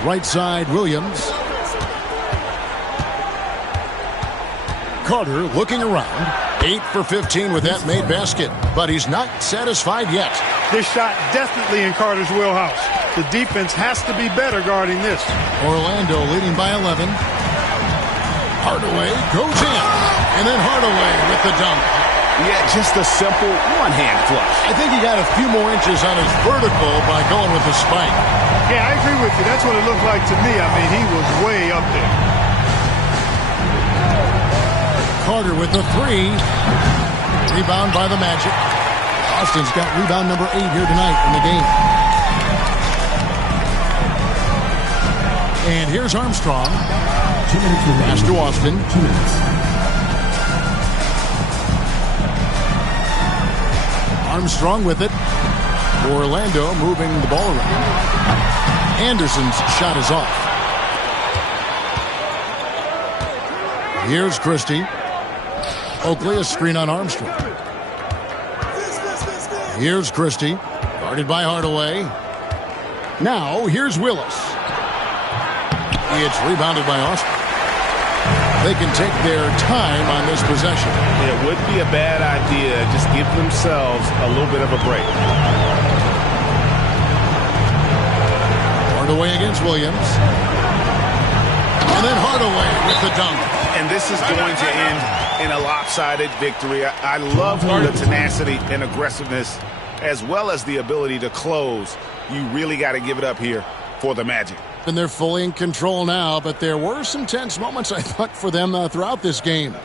Right side, Williams. Carter looking around. 8 for 15 with that made basket. But he's not satisfied yet. This shot definitely in Carter's wheelhouse. The defense has to be better guarding this. Orlando leading by 11. Hardaway goes in. And then Hardaway with the dunk. Yeah, just a simple one-hand flush. I think he got a few more inches on his vertical by going with the spike. Yeah, I agree with you. That's what it looked like to me. I mean, he was way up there. Carter with the 3. Rebound by the Magic. Austin's got rebound number 8 here tonight in the game. And here's Armstrong. 2 minutes remaining. Pass to Austin. 2 minutes. Armstrong with it. Orlando moving the ball around. Anderson's shot is off. Here's Christie. Oakley, a screen on Armstrong. Here's Christie. Guarded by Hardaway. Now, here's Willis. It's rebounded by Austin. They can take their time on this possession. It would be a bad idea. Just give themselves a little bit of a break. Hardaway against Williams. And then Hardaway with the dunk. And this is going to end in a lopsided victory. I love the tenacity and aggressiveness as well as the ability to close. You really got to give it up here for the Magic. And they're fully in control now, but there were some tense moments, I thought, for them throughout this game.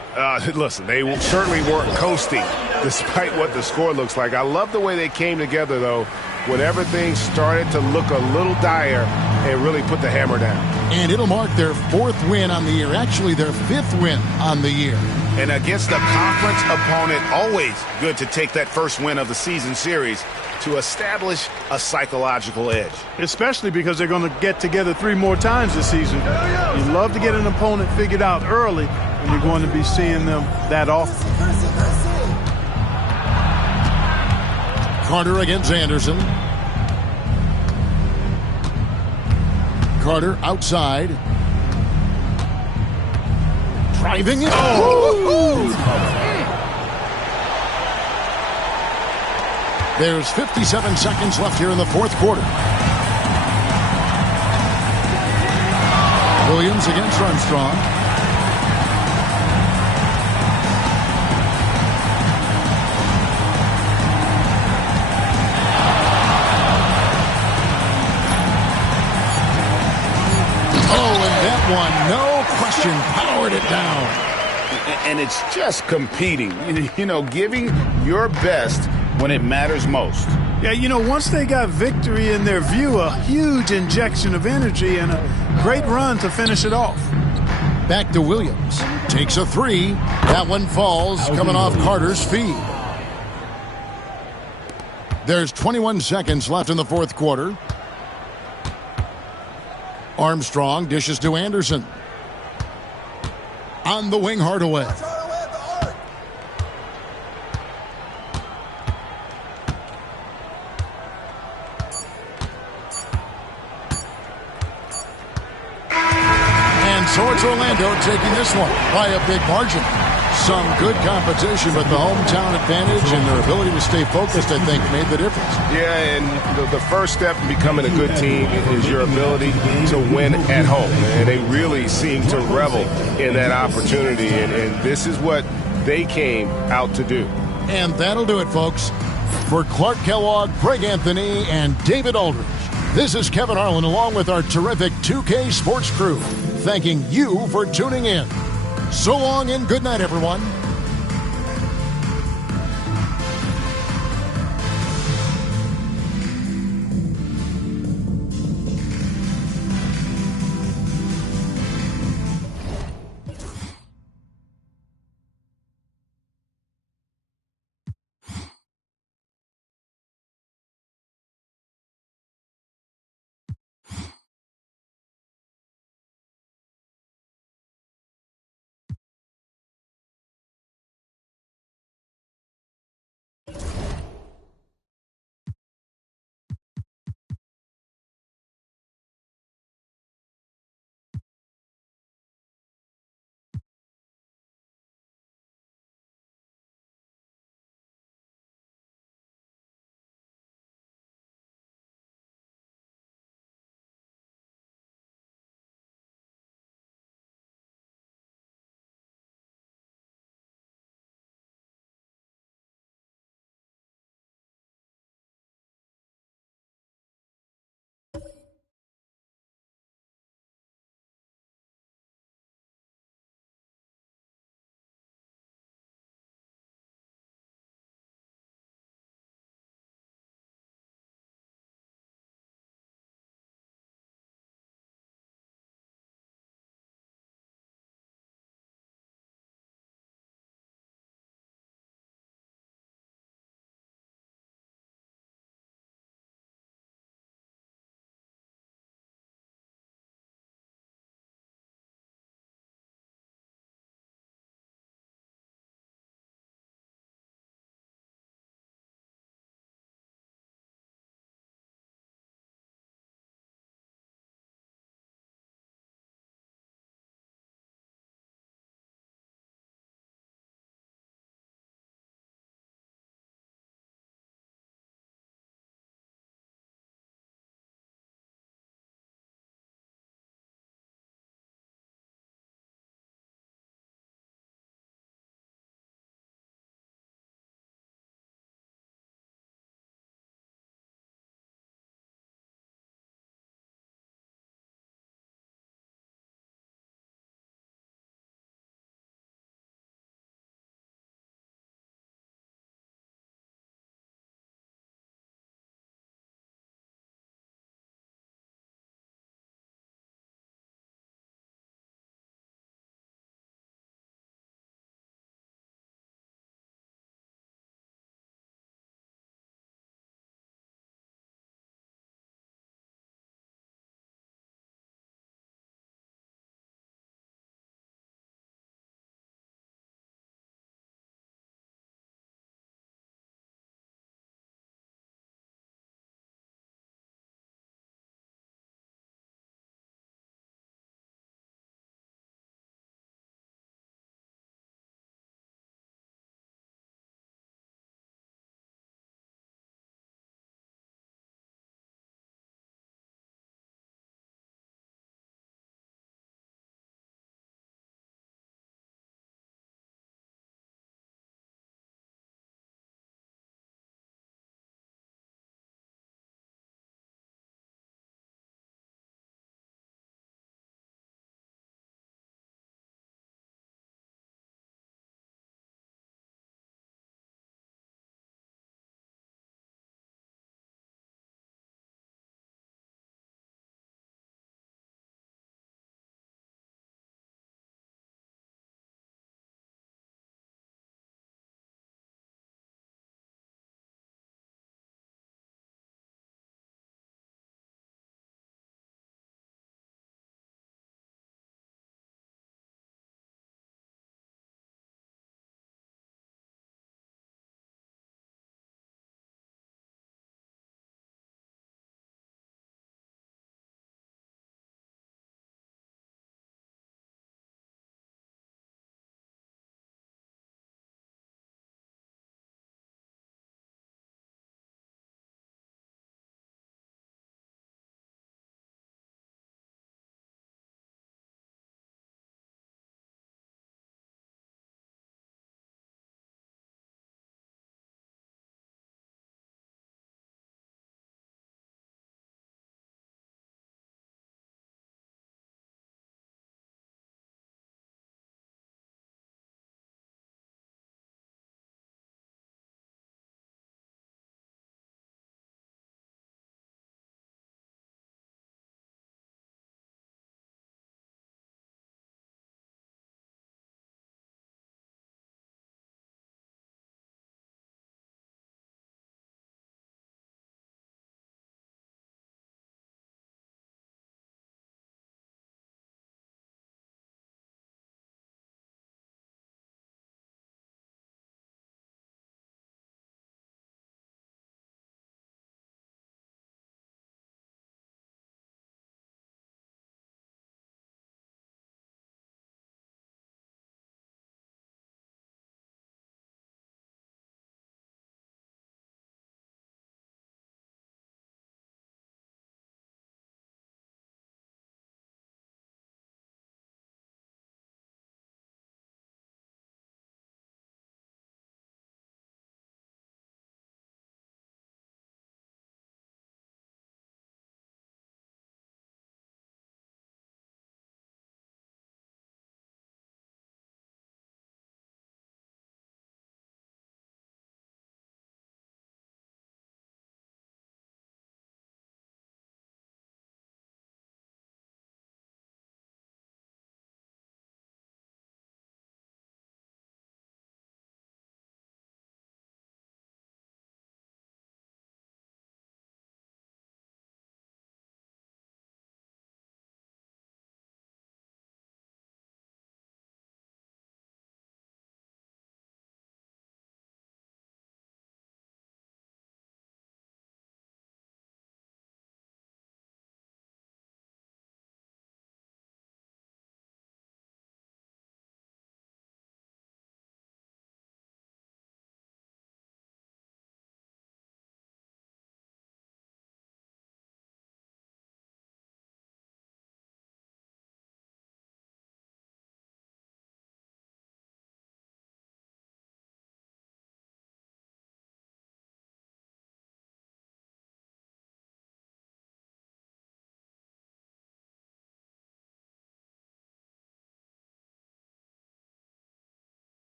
Listen, they certainly weren't coasting despite what the score looks like. I love the way they came together, though, when everything started to look a little dire and really put the hammer down. And it'll mark their 4th win on the year, actually their 5th win on the year. And against a conference opponent, always good to take that first win of the season series to establish a psychological edge. Especially because they're going to get together 3 more times this season. You love to get an opponent figured out early, and you're going to be seeing them that often. Carter against Anderson. Carter outside. Driving it. There's 57 seconds left here in the 4th quarter. Williams against Armstrong. One, no question, powered it down. And it's just competing, giving your best when it matters most. Yeah, once they got victory in their view, a huge injection of energy and a great run to finish it off. Back to Williams. Takes a 3. That one falls, coming off Carter's feed. There's 21 seconds left in the 4th quarter. Armstrong dishes to Anderson. On the wing, Hardaway. And so it's Orlando taking this one by a big margin. Some good competition, but the hometown advantage and their ability to stay focused, I think, made the difference. Yeah, and the first step in becoming a good team is your ability to win at home. And they really seem to revel in that opportunity, and this is what they came out to do. And that'll do it, folks. For Clark Kellogg, Greg Anthony, and David Aldridge, this is Kevin Harlan along with our terrific 2K Sports crew, thanking you for tuning in. So long and good night, everyone.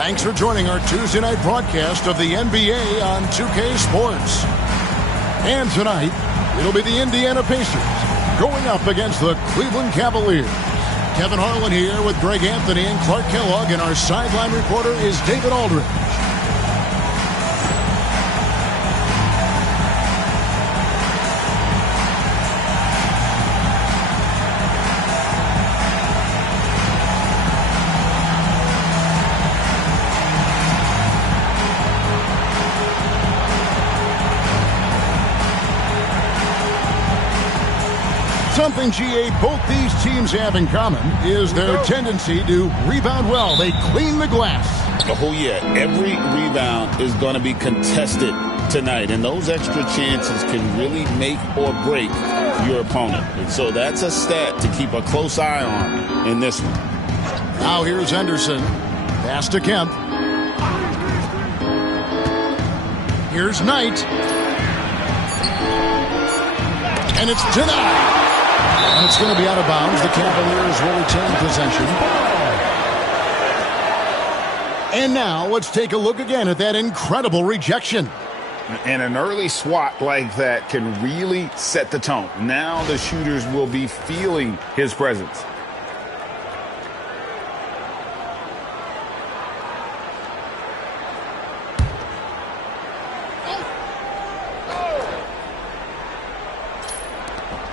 Thanks for joining our Tuesday night broadcast of the NBA on 2K Sports. And tonight, it'll be the Indiana Pacers going up against the Cleveland Cavaliers. Kevin Harlan here with Greg Anthony and Clark Kellogg, and our sideline reporter is David Aldridge. Something, GA, both these teams have in common is their tendency to rebound well. They clean the glass. Oh, yeah. Every rebound is going to be contested tonight, and those extra chances can really make or break your opponent. And so that's a stat to keep a close eye on in this one. Now here's Henderson. Pass to Kemp. Here's Knight. And it's denied. And it's going to be out of bounds. The Cavaliers will retain possession. And now let's take a look again at that incredible rejection. And an early swat like that can really set the tone. Now the shooters will be feeling his presence.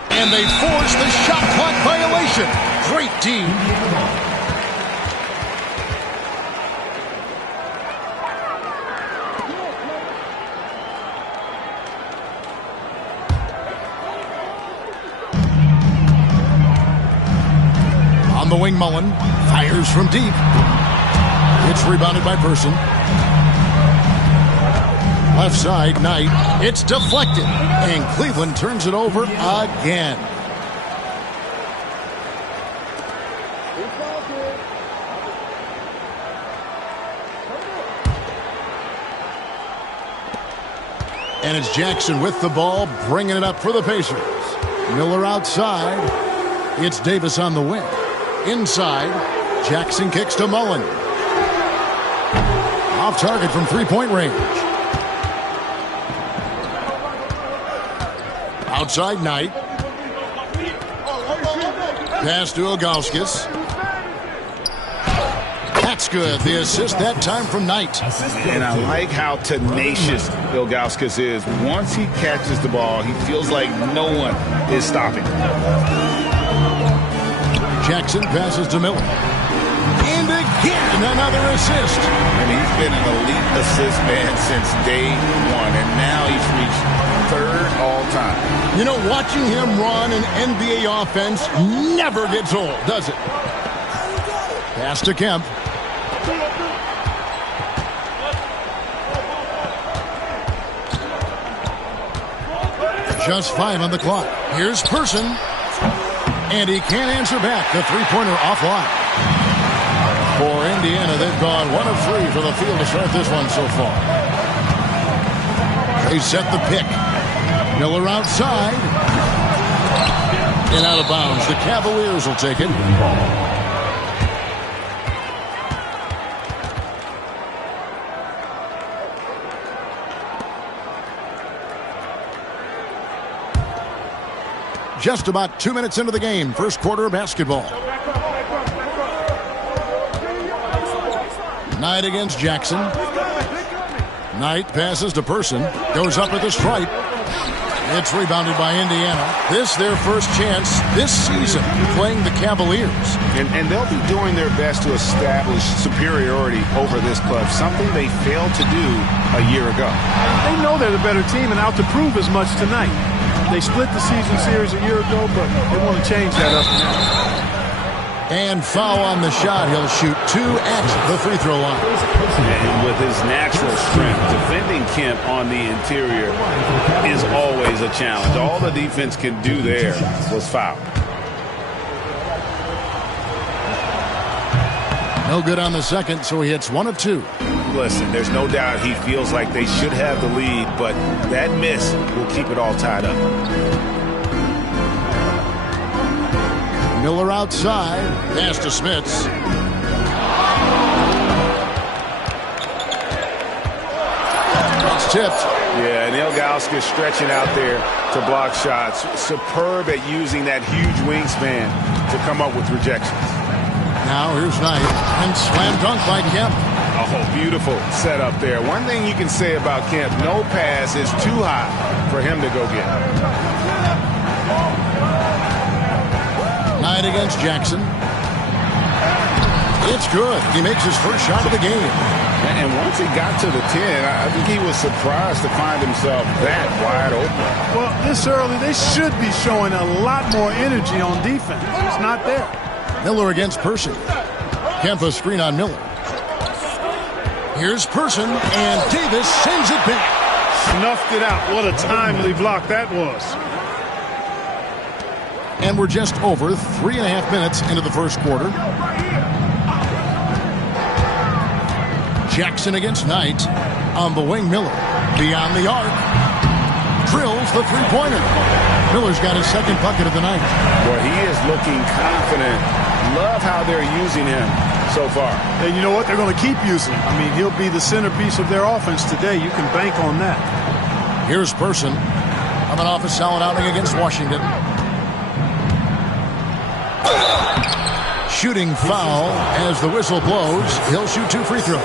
And they force the shot clock violation. Great D. On the wing, Mullen fires from deep. It's rebounded by Person. Left side, Knight. It's deflected. And Cleveland turns it over again. And it's Jackson with the ball, bringing it up for the Pacers. Miller outside. It's Davis on the wing. Inside, Jackson kicks to Mullen. Off target from three-point range. Outside Knight. Pass to Ilgauskas. That's good. The assist that time from Knight. And I like how tenacious Ilgauskas is. Once he catches the ball, he feels like no one is stopping. Jackson passes to Miller. And again, another assist. And he's been an elite assist man since day one. And now he's reached third all time. You know, watching him run an NBA offense never gets old, does it? Pass to Kemp. Just 5 on the clock. Here's Person. And he can't answer back. The three-pointer offline. For Indiana, they've gone 1 of 3 for the field to start this one so far. They set the pick. Miller outside. And out of bounds. The Cavaliers will take it. Just about 2 minutes into the game. First quarter of basketball. Knight against Jackson. Knight passes to Person. Goes up at the stripe. It's rebounded by Indiana. This their first chance this season playing the Cavaliers. And they'll be doing their best to establish superiority over this club, something they failed to do a year ago. They know they're the better team and out to prove as much tonight. They split the season series a year ago, but they want to change that up now. And foul on the shot. He'll shoot 2 at the free throw line. And with his natural strength, defending Kemp on the interior is always a challenge. All the defense can do there was foul. No good on the second, so he hits 1 of 2. Listen, there's no doubt he feels like they should have the lead, but that miss will keep it all tied up. Miller outside. Pass to Smits. tipped. Yeah, and Ilgauskas stretching out there to block shots. Superb at using that huge wingspan to come up with rejections. Now here's Knight, and slam dunk by Kemp. Oh, beautiful setup there. One thing you can say about Kemp, no pass is too high for him to go get. Knight against Jackson. It's good. He makes his first shot of the game. And once he got to the 10, I think he was surprised to find himself that wide open. Well, this early, they should be showing a lot more energy on defense. It's not there. Miller against Person. Kemp a screen on Miller. Here's Person, and Davis sends it back. Snuffed it out. What a timely block that was. And we're just over 3.5 minutes into the first quarter. Jackson against Knight. On the wing, Miller. Beyond the arc. Drills the three-pointer. Miller's got his second bucket of the night. Boy, he is looking confident. Love how they're using him so far. And you know what? They're going to keep using him. I mean, he'll be the centerpiece of their offense today. You can bank on that. Here's Person. Coming off a solid outing against Washington. Shooting foul as the whistle blows. He'll shoot 2 free throws.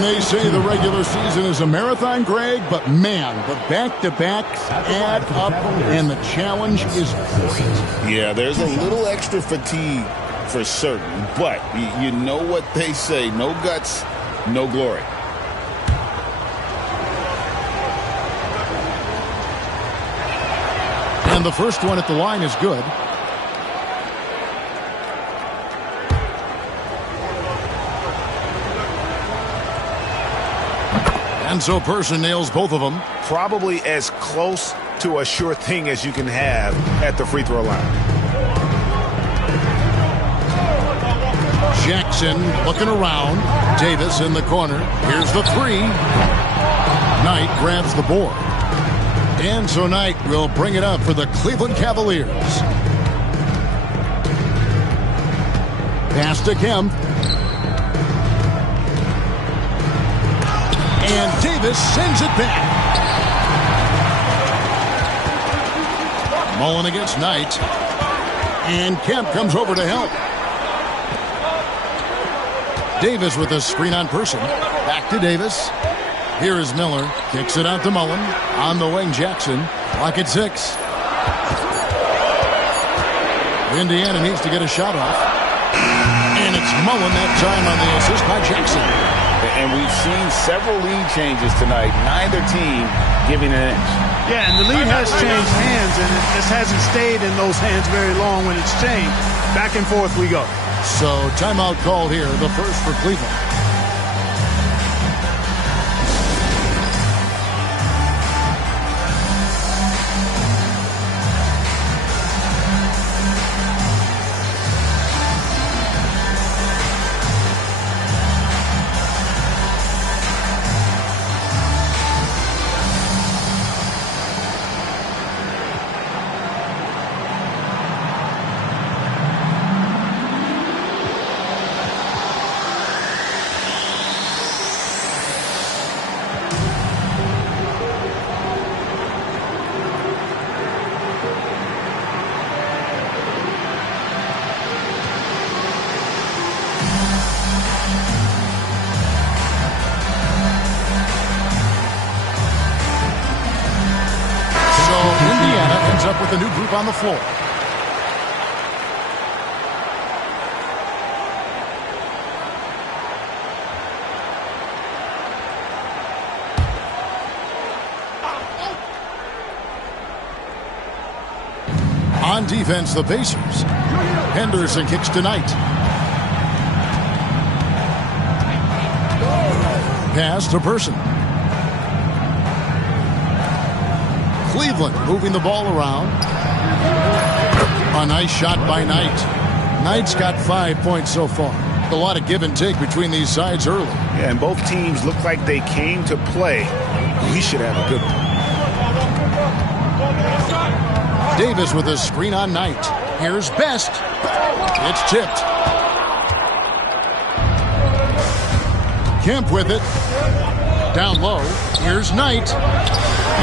They say the regular season is a marathon, Greg, but man, the back-to-backs add up, and the challenge is great. Yeah, there's a little extra fatigue for certain, but you know what they say, no guts, no glory. And the first one at the line is good. And so Person nails both of them. Probably as close to a sure thing as you can have at the free throw line. Jackson looking around. Davis in the corner. Here's the three. Knight grabs the board. And so Knight will bring it up for the Cleveland Cavaliers. Pass to Kemp. And Davis sends it back. Mullen against Knight. And Kemp comes over to help. Davis with a screen on Person. Back to Davis. Here is Miller. Kicks it out to Mullen. On the wing, Jackson. Clock at 6. Indiana needs to get a shot off. And it's Mullen that time on the assist by Jackson. And we've seen several lead changes tonight. Neither team giving an inch. Yeah, and the lead has changed hands, and it just hasn't stayed in those hands very long when it's changed. Back and forth we go. So timeout call here, the first for Cleveland. Up with a new group on the floor. On defense, the Pacers. Henderson kicks to Knight. Pass to Person. Cleveland moving the ball around. A nice shot by Knight. Knight's got 5 points so far. A lot of give and take between these sides early. Yeah, and both teams look like they came to play. We should have a good one. Davis with a screen on Knight. Here's Best. It's tipped. Kemp with it. Down low, here's Knight.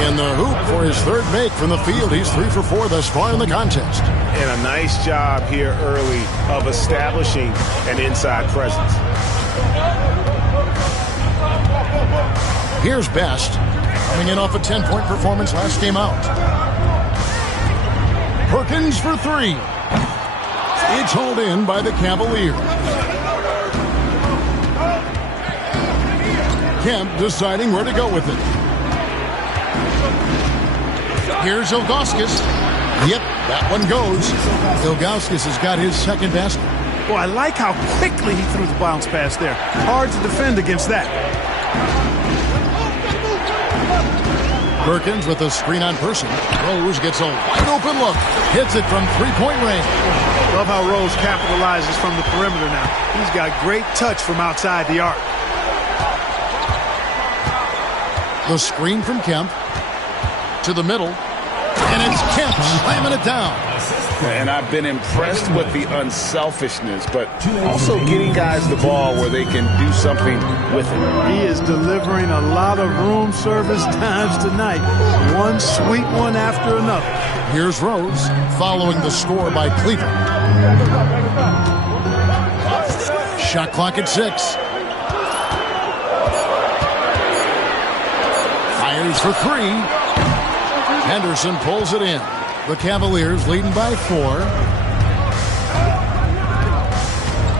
In the hoop for his third make from the field. He's 3 for 4 thus far in the contest. And a nice job here early of establishing an inside presence. Here's Best, coming in off a 10-point performance last game out. Perkins for 3. It's hauled in by the Cavaliers. Kemp deciding where to go with it. Here's Ilgauskas. Yep, that one goes. Ilgauskas has got his second basket. Boy, I like how quickly he threw the bounce pass there. Hard to defend against that. Perkins with a screen on Person. Rose gets a wide open look. Hits it from three-point range. Love how Rose capitalizes from the perimeter now. He's got great touch from outside the arc. The screen from Kemp to the middle. And it's Kemp slamming it down. And I've been impressed with the unselfishness, but also getting guys the ball where they can do something with it. He is delivering a lot of room service times tonight. One sweet one after another. Here's Rose following the score by Cleveland. Shot clock at 6. Fires for 3. Henderson pulls it in. The Cavaliers leading by 4.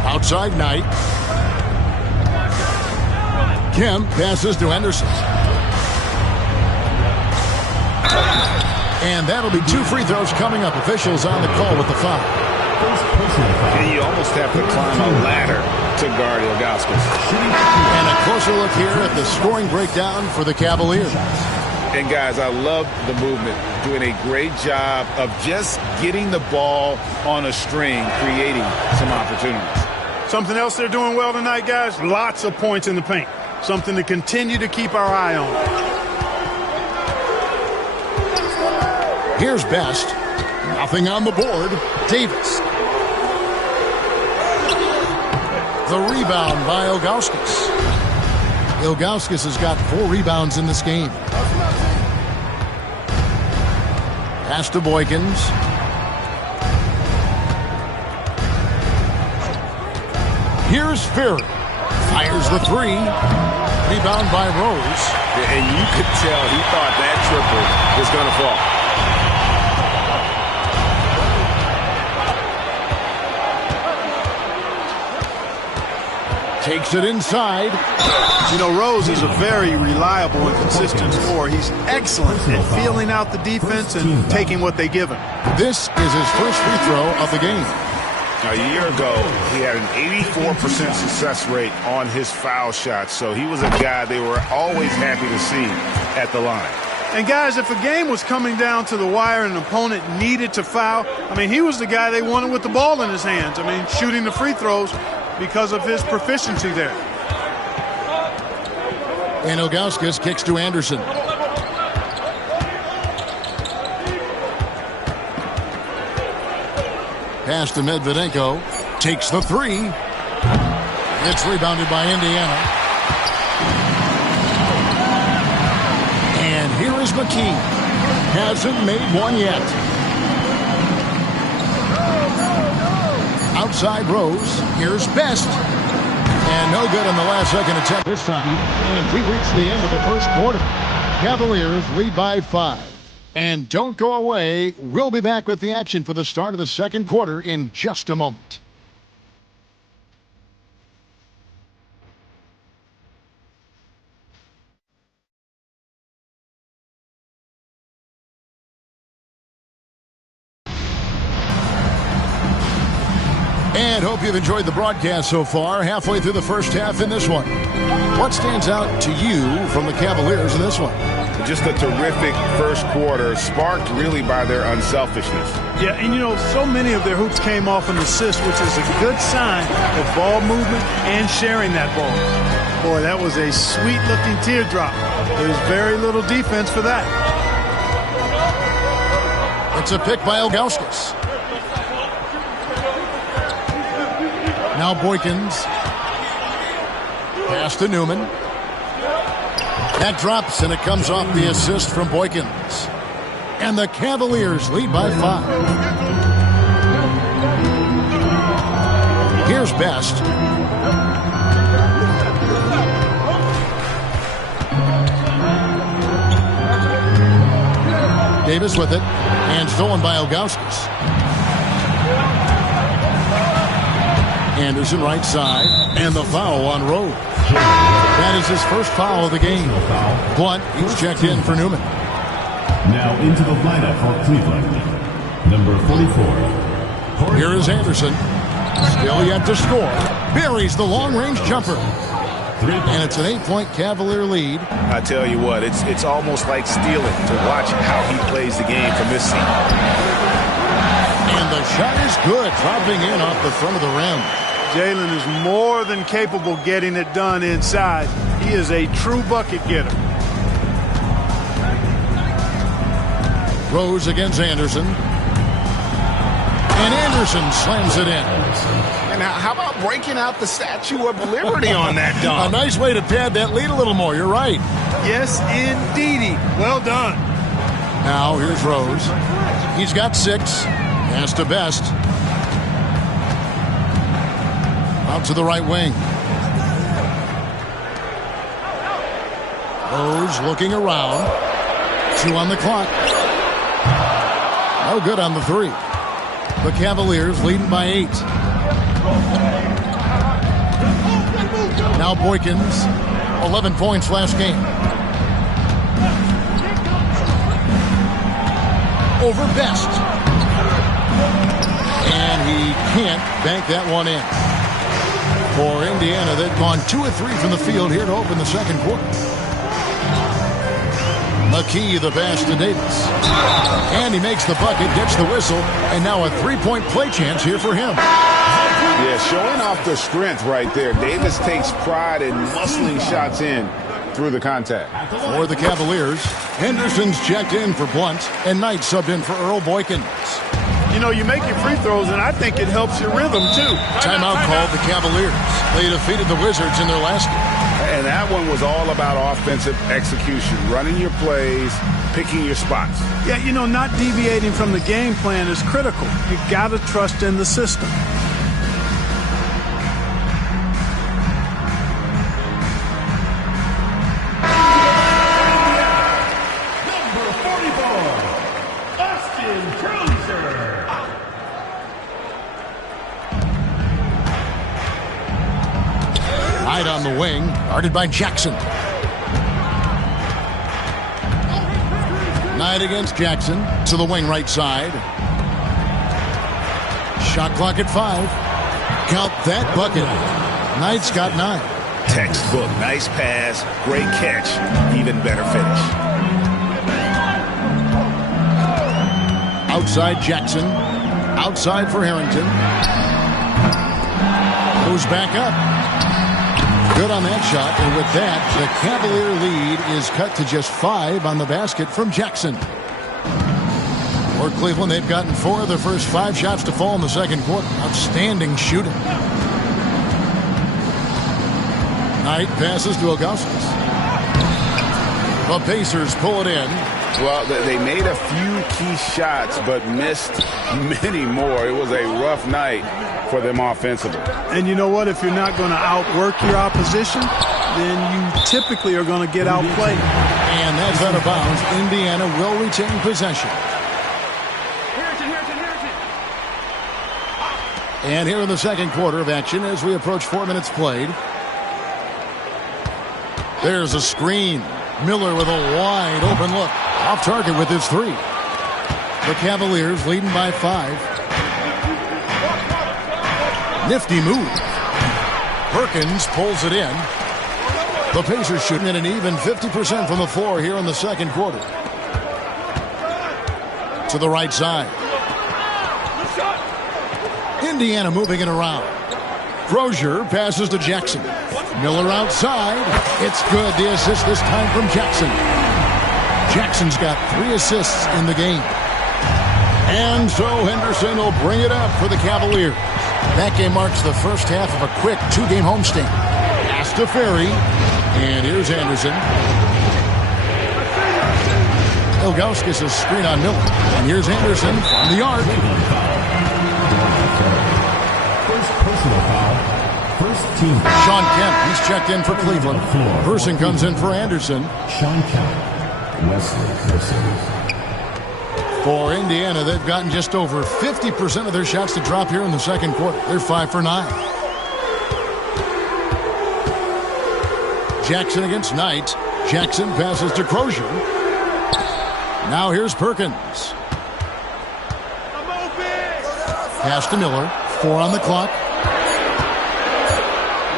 Outside Knight. Kemp passes to Henderson. And that'll be 2 free throws coming up. Officials on the call with the foul. And you almost have to climb a ladder to guard Ilgauskas. And a closer look here at the scoring breakdown for the Cavaliers. And guys, I love the movement, doing a great job of just getting the ball on a string, creating some opportunities. Something else they're doing well tonight, guys, lots of points in the paint. Something to continue to keep our eye on. Here's Best. Nothing on the board. Davis. The rebound by Ilgauskas. Ilgauskas has got 4 rebounds in this game. Pass to Boykins. Here's Ferry. Fires the 3. Rebound by Rose. And you could tell he thought that triple was going to fall. Takes it inside. You know, Rose is a very reliable and consistent scorer. He's excellent at feeling out the defense and taking what they give him. This is his first free throw of the game. A year ago, he had an 84% success rate on his foul shots, so he was a guy they were always happy to see at the line. And guys, if a game was coming down to the wire and an opponent needed to foul, I mean, he was the guy they wanted with the ball in his hands. I mean, shooting the free throws because of his proficiency there. And Ilgauskas kicks to Anderson. Pass to Medvedenko. Takes the 3. It's rebounded by Indiana. And here is McKee. Hasn't made one yet. Outside Rose. Here's Best. And no good on the last second attempt this time. And we reach the end of the first quarter. Cavaliers lead by 5. And don't go away. We'll be back with the action for the start of the second quarter in just a moment. And hope you've enjoyed the broadcast so far, halfway through the first half in this one. What stands out to you from the Cavaliers in this one? Just a terrific first quarter, sparked really by their unselfishness. Yeah, and you know, so many of their hoops came off an assist, which is a good sign of ball movement and sharing that ball. Boy, that was a sweet-looking teardrop. There's very little defense for that. It's a pick by Ilgauskas. Now Boykins. Pass to Newman. That drops, and it comes off the assist from Boykins. And the Cavaliers lead by 5. Here's Best. Davis with it, and stolen by Ilgauskas. Anderson right side, and the foul on Rose. That is his first foul of the game. Blunt, he's checked in for Newman. Now into the lineup for Cleveland, number 44. Here is Anderson. Still yet to score. Buries the long-range jumper. And it's an 8-point Cavalier lead. I tell you what, it's almost like stealing to watch how he plays the game from this seat. And the shot is good, dropping in off the front of the rim. Jalen is more than capable getting it done inside. He is a true bucket getter. Rose against Anderson. And Anderson slams it in. And how about breaking out the Statue of Liberty on that A dunk? nice way to pad that lead a little more. You're right. Yes, indeedy. Well done. Now here's Rose. He's got 6. Pass to Best. Out to the right wing. Rose looking around. 2 on the clock. No good on the 3. The Cavaliers leading by 8. Now Boykins, 11 points last game. Over Best. And he can't bank that one in. For Indiana, they've gone 2 of 3 from the field here to open the second quarter. McKee, the pass to Davis. And he makes the bucket, gets the whistle, and now a 3-point play chance here for him. Yeah, showing off the strength right there. Davis takes pride in muscling shots in through the contact. For the Cavaliers, Henderson's checked in for Blunt, and Knight subbed in for Earl Boykins. You know, you make your free throws, and I think it helps your rhythm, too. Timeout called the Cavaliers. They defeated the Wizards in their last game. And that one was all about offensive execution, running your plays, picking your spots. Yeah, you know, not deviating from the game plan is critical. You got to trust in the system. Number 44, Austin Cruiser. Knight on the wing, guarded by Jackson. Knight against Jackson to the wing right side. Shot clock at 5. Count that bucket. Knight's got 9. Textbook, nice pass, great catch, even better finish. Outside Jackson. Outside for Harrington. Goes back up. Good on that shot, and with that, the Cavalier lead is cut to just 5 on the basket from Jackson. For Cleveland, they've gotten 4 of their first 5 shots to fall in the second quarter. Outstanding shooting. Knight passes to Ilgauskas. The Pacers pull it in. Well, they made a few key shots, but missed many more. It was a rough night for them offensively. And you know what? If you're not going to outwork your opposition, then you typically are going to get outplayed. And that's out of bounds. Indiana will retain possession. And here in the second quarter of action as we approach 4 minutes played. There's a screen. Miller with a wide open look. Off target with his 3. The Cavaliers leading by 5. Nifty move. Perkins pulls it in. The Pacers shooting at an even 50% from the floor here in the second quarter. To the right side. Indiana moving it around. Crozier passes to Jackson. Miller outside. It's good. The assist this time from Jackson. Jackson's got 3 assists in the game. And so Henderson will bring it up for the Cavaliers. That game marks the first half of a quick 2-game homestand. Pass to Ferry. And here's Anderson. Ilgauskas' screen on Miller. And here's Anderson from the arc. First personal foul. First team. Shawn Kemp, he's checked in for Cleveland. Person comes in for Anderson. Shawn Kemp. Wesley Person. For Indiana, they've gotten just over 50% of their shots to drop here in the second quarter. They're 5 for 9. Jackson against Knight. Jackson passes to Crozier. Now here's Perkins. Pass to Miller. 4 on the clock.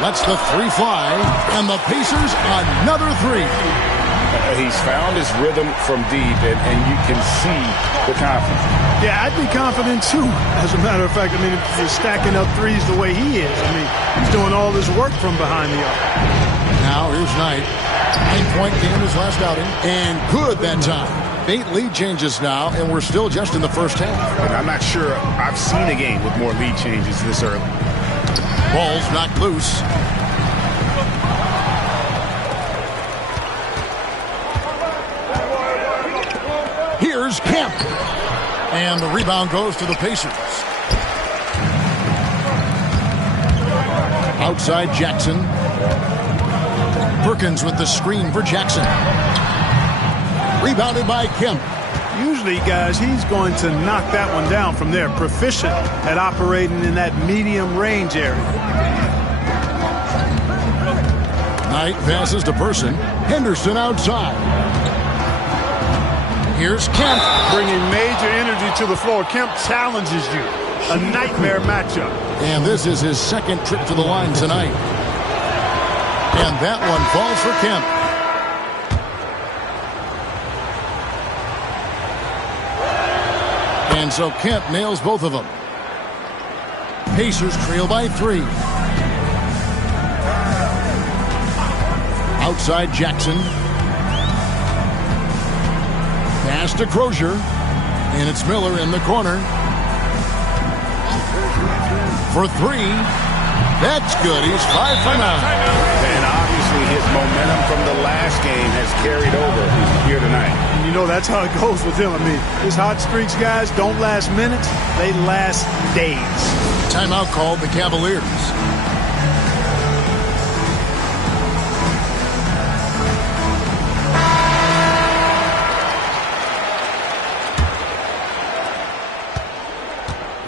Lets the 3 fly. And the Pacers another 3. He's found his rhythm from deep, and you can see the confidence. Yeah, I'd be confident too. As a matter of fact, I mean, if he's stacking up threes the way he is, I mean, he's doing all this work from behind the arc. Now here's Knight. 9-point game his last outing. And good that time. 8 lead changes now, and we're still just in the first half. And I'm not sure I've seen a game with more lead changes this early. Ball's knocked loose. Here's Kemp. And the rebound goes to the Pacers. Outside Jackson. Perkins with the screen for Jackson. Rebounded by Kemp. Usually, guys, he's going to knock that one down from there. Proficient at operating in that medium range area. Knight passes to Person. Henderson outside. Here's Kemp. Bringing major energy to the floor. Kemp challenges you. A nightmare matchup. And this is his second trip to the line tonight. And that one falls for Kemp. And so Kemp nails both of them. Pacers trail by 3. Outside Jackson. Pass to Crozier. And it's Miller in the corner. For 3. That's good. He's 5 for 9. And obviously his momentum from the last game has carried over here tonight. And you know that's how it goes with him. I mean, his hot streaks, guys, don't last minutes. They last days. Timeout called the Cavaliers.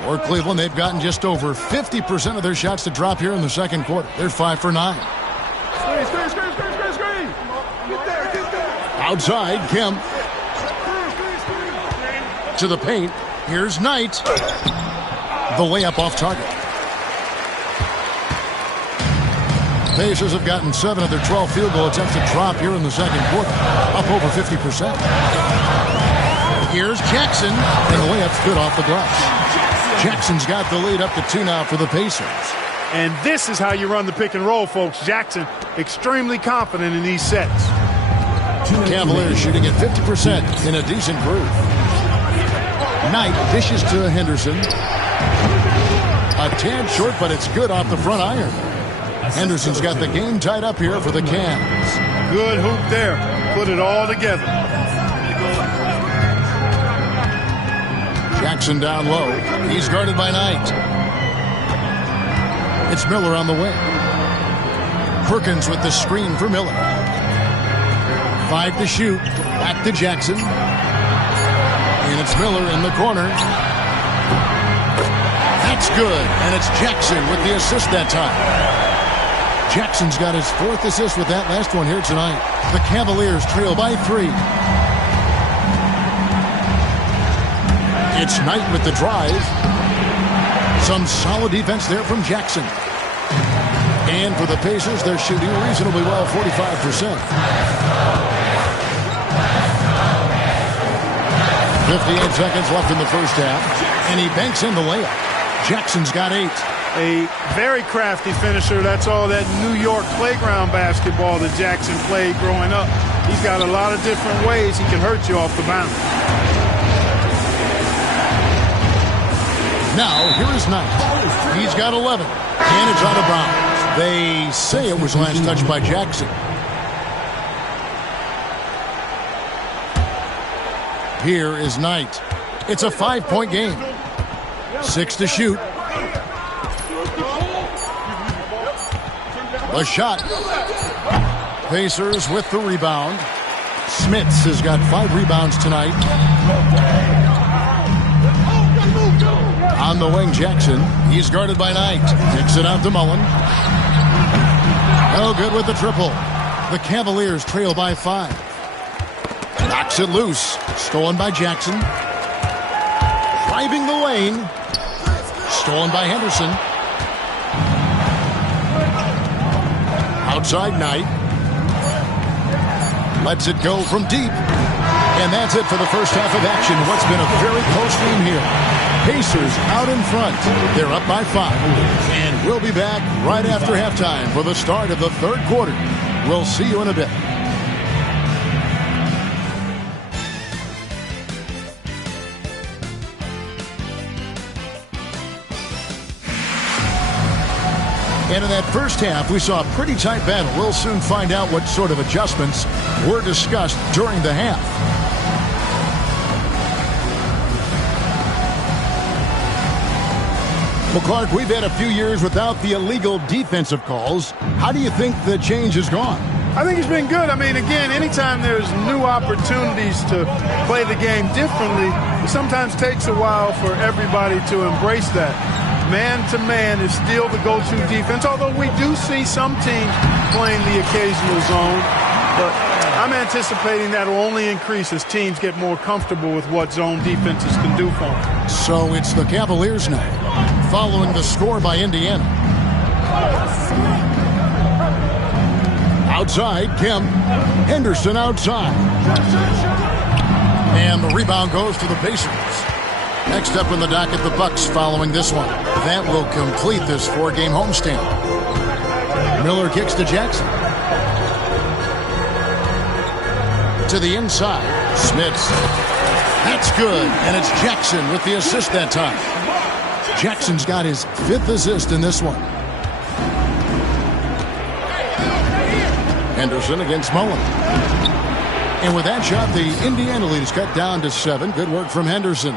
For Cleveland, they've gotten just over 50% of their shots to drop here in the second quarter. They're 5 for 9. Outside, Kemp. To the paint. Here's Knight. The layup off target. Pacers have gotten 7 of their 12 field goal attempts to drop here in the second quarter. Up over 50%. Here's Jackson. And the layup's good off the glass. Jackson's got the lead up to 2 now for the Pacers. And this is how you run the pick and roll, folks. Jackson, extremely confident in these sets. Cavaliers shooting at 50% in a decent groove. Knight dishes to Henderson. A tad short, but it's good off the front iron. Henderson's got the game tied up here for the Cavs. Good hoop there. Put it all together. Jackson down low. He's guarded by Knight. It's Miller on the wing. Perkins with the screen for Miller. 5 to shoot. Back to Jackson. And it's Miller in the corner. That's good. And it's Jackson with the assist that time. Jackson's got his 4th assist with that last one here tonight. The Cavaliers trail by 3. It's Knight with the drive. Some solid defense there from Jackson. And for the Pacers, they're shooting reasonably well, 45%. 58 seconds left in the first half. And he banks in the layup. Jackson's got 8. A very crafty finisher. That's all that New York playground basketball that Jackson played growing up. He's got a lot of different ways he can hurt you off the bounce. Now, here is Knight. He's got 11. And it's out of bounds. They say it was last touched by Jackson. Here is Knight. It's a 5-point game. 6 to shoot. The shot. Pacers with the rebound. Smits has got 5 rebounds tonight. On the wing, Jackson. He's guarded by Knight. Kicks it out to Mullen. No good with the triple. The Cavaliers trail by 5. Knocks it loose. Stolen by Jackson. Driving the lane. Stolen by Henderson. Outside Knight. Lets it go from deep. And that's it for the first half of action. What's been a very close game here. Pacers out in front. They're up by 5. And we'll be back right after halftime for the start of the third quarter. We'll see you in a bit. And in that first half, we saw a pretty tight battle. We'll soon find out what sort of adjustments were discussed during the half. Well, Clark, we've had a few years without the illegal defensive calls. How do you think the change has gone? I think it's been good. I mean, again, anytime there's new opportunities to play the game differently, it sometimes takes a while for everybody to embrace that. Man-to-man is still the go-to defense, although we do see some teams playing the occasional zone. But I'm anticipating that will only increase as teams get more comfortable with what zone defenses can do for them. So it's the Cavaliers now, following the score by Indiana. Outside, Kemp. Henderson outside. And the rebound goes to the Pacers. Next up in the docket, the Bucks following this one. That will complete this 4-game homestand. Miller kicks to Jackson. To the inside. Smits. That's good. And it's Jackson with the assist that time. Jackson's got his 5th assist in this one. Henderson against Mullen. And with that shot, the Indiana lead is cut down to 7. Good work from Henderson.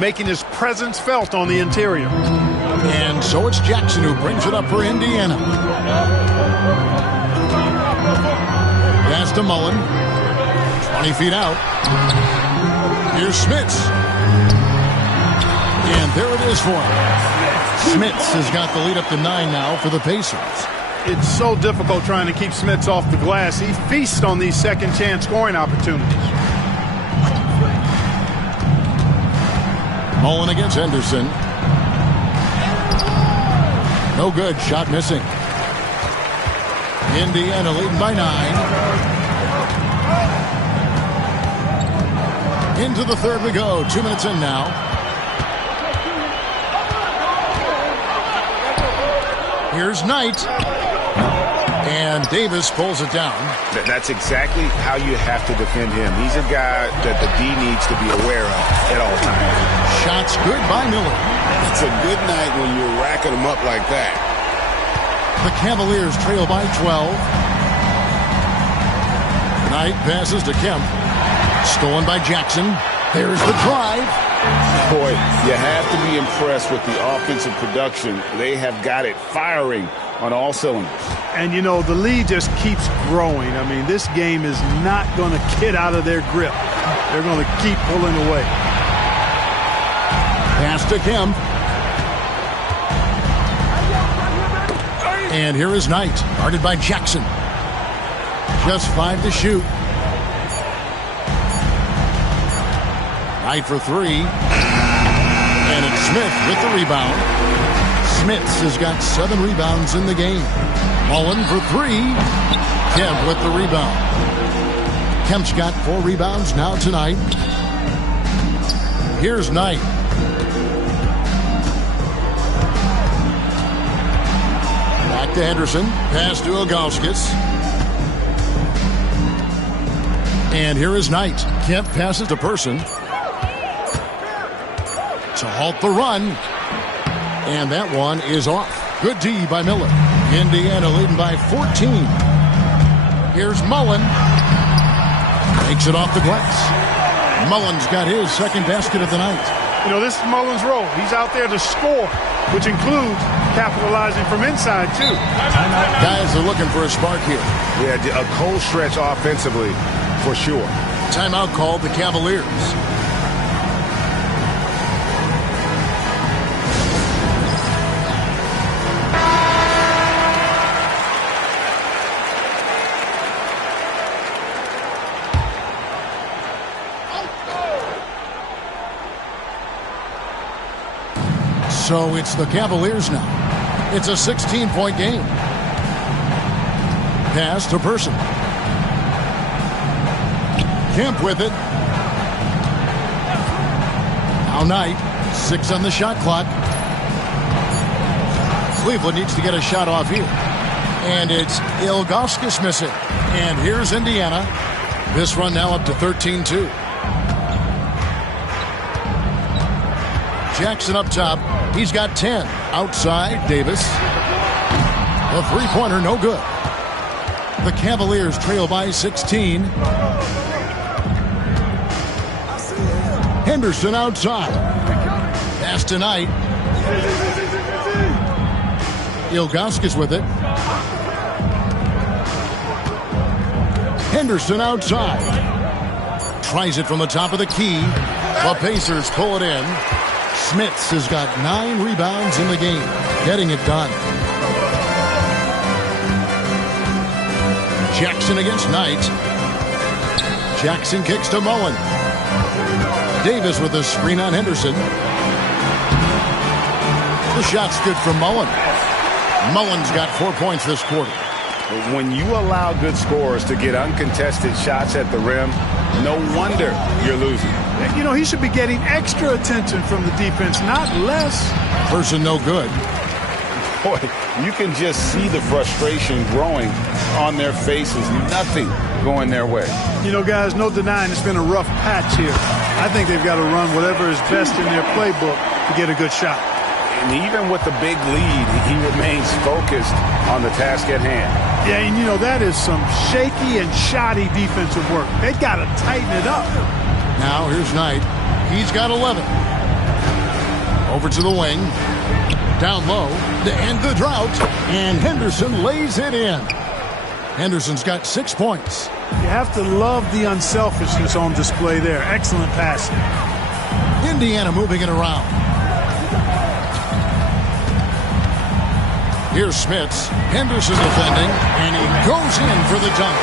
Making his presence felt on the interior. And so it's Jackson who brings it up for Indiana. Pass to Mullen. 20 feet out. Here's Smits. And there it is for him. Smits has got the lead up to 9 now for the Pacers. It's so difficult trying to keep Smits off the glass. He feasts on these second-chance scoring opportunities. Mullen against Henderson. No good. Shot missing. Indiana leading by 9. Into the third we go. 2 minutes in now. Here's Knight. And Davis pulls it down. That's exactly how you have to defend him. He's a guy that the D needs to be aware of at all times. Shots good by Miller. It's a good night when you're racking them up like that. The Cavaliers trail by 12. Knight passes to Kemp. Stolen by Jackson. There's the drive. Boy, you have to be impressed with the offensive production. They have got it firing on all cylinders. And, you know, the lead just keeps growing. I mean, this game is not going to get out of their grip. They're going to keep pulling away. Pass to Kemp. And here is Knight, guarded by Jackson. Just 5 to shoot. Knight for 3. And it's Smith with the rebound. Smits has got 7 rebounds in the game. Mullen for 3. Kemp with the rebound. Kemp's got 4 rebounds now tonight. Here's Knight. Back to Henderson. Pass to Ilgauskas. And here is Knight. Kemp passes to Person. To halt the run. And that one is off. Good D by Miller. Indiana leading by 14. Here's Mullen. Takes it off the glass. Mullins got his second basket of the night. You know, this is Mullins' role. He's out there to score, which includes capitalizing from inside, too. Guys are looking for a spark here. Yeah, a cold stretch offensively, for sure. Timeout called the Cavaliers. So it's the Cavaliers now. It's a 16-point game. Pass to Person. Kemp with it. Now Knight. 6 on the shot clock. Cleveland needs to get a shot off here. And it's Ilgauskas missing. And here's Indiana. This run now up to 13-2. Jackson up top. He's got 10. Outside, Davis. A three-pointer, no good. The Cavaliers trail by 16. Henderson outside. Pass to Knight. Ilgauskas with it. Henderson outside. Tries it from the top of the key. The Pacers pull it in. Smits has got 9 rebounds in the game, getting it done. Jackson against Knight. Jackson kicks to Mullen. Davis with a screen on Henderson. The shot's good from Mullen. Mullen's got 4 points this quarter. When you allow good scorers to get uncontested shots at the rim, no wonder you're losing. You know, he should be getting extra attention from the defense, not less. Person no good. Boy, you can just see the frustration growing on their faces. Nothing going their way. You know, guys, no denying it's been a rough patch here. I think they've got to run whatever is best in their playbook to get a good shot. And even with the big lead, he remains focused on the task at hand. Yeah, and you know, that is some shaky and shoddy defensive work. They've got to tighten it up. Now here's Knight. He's got 11. Over to the wing. Down low to end the drought. And Henderson lays it in. Henderson's got 6 points. You have to love the unselfishness on display there. Excellent passing. Indiana moving it around. Here's Smits. Henderson defending. And he goes in for the dunk.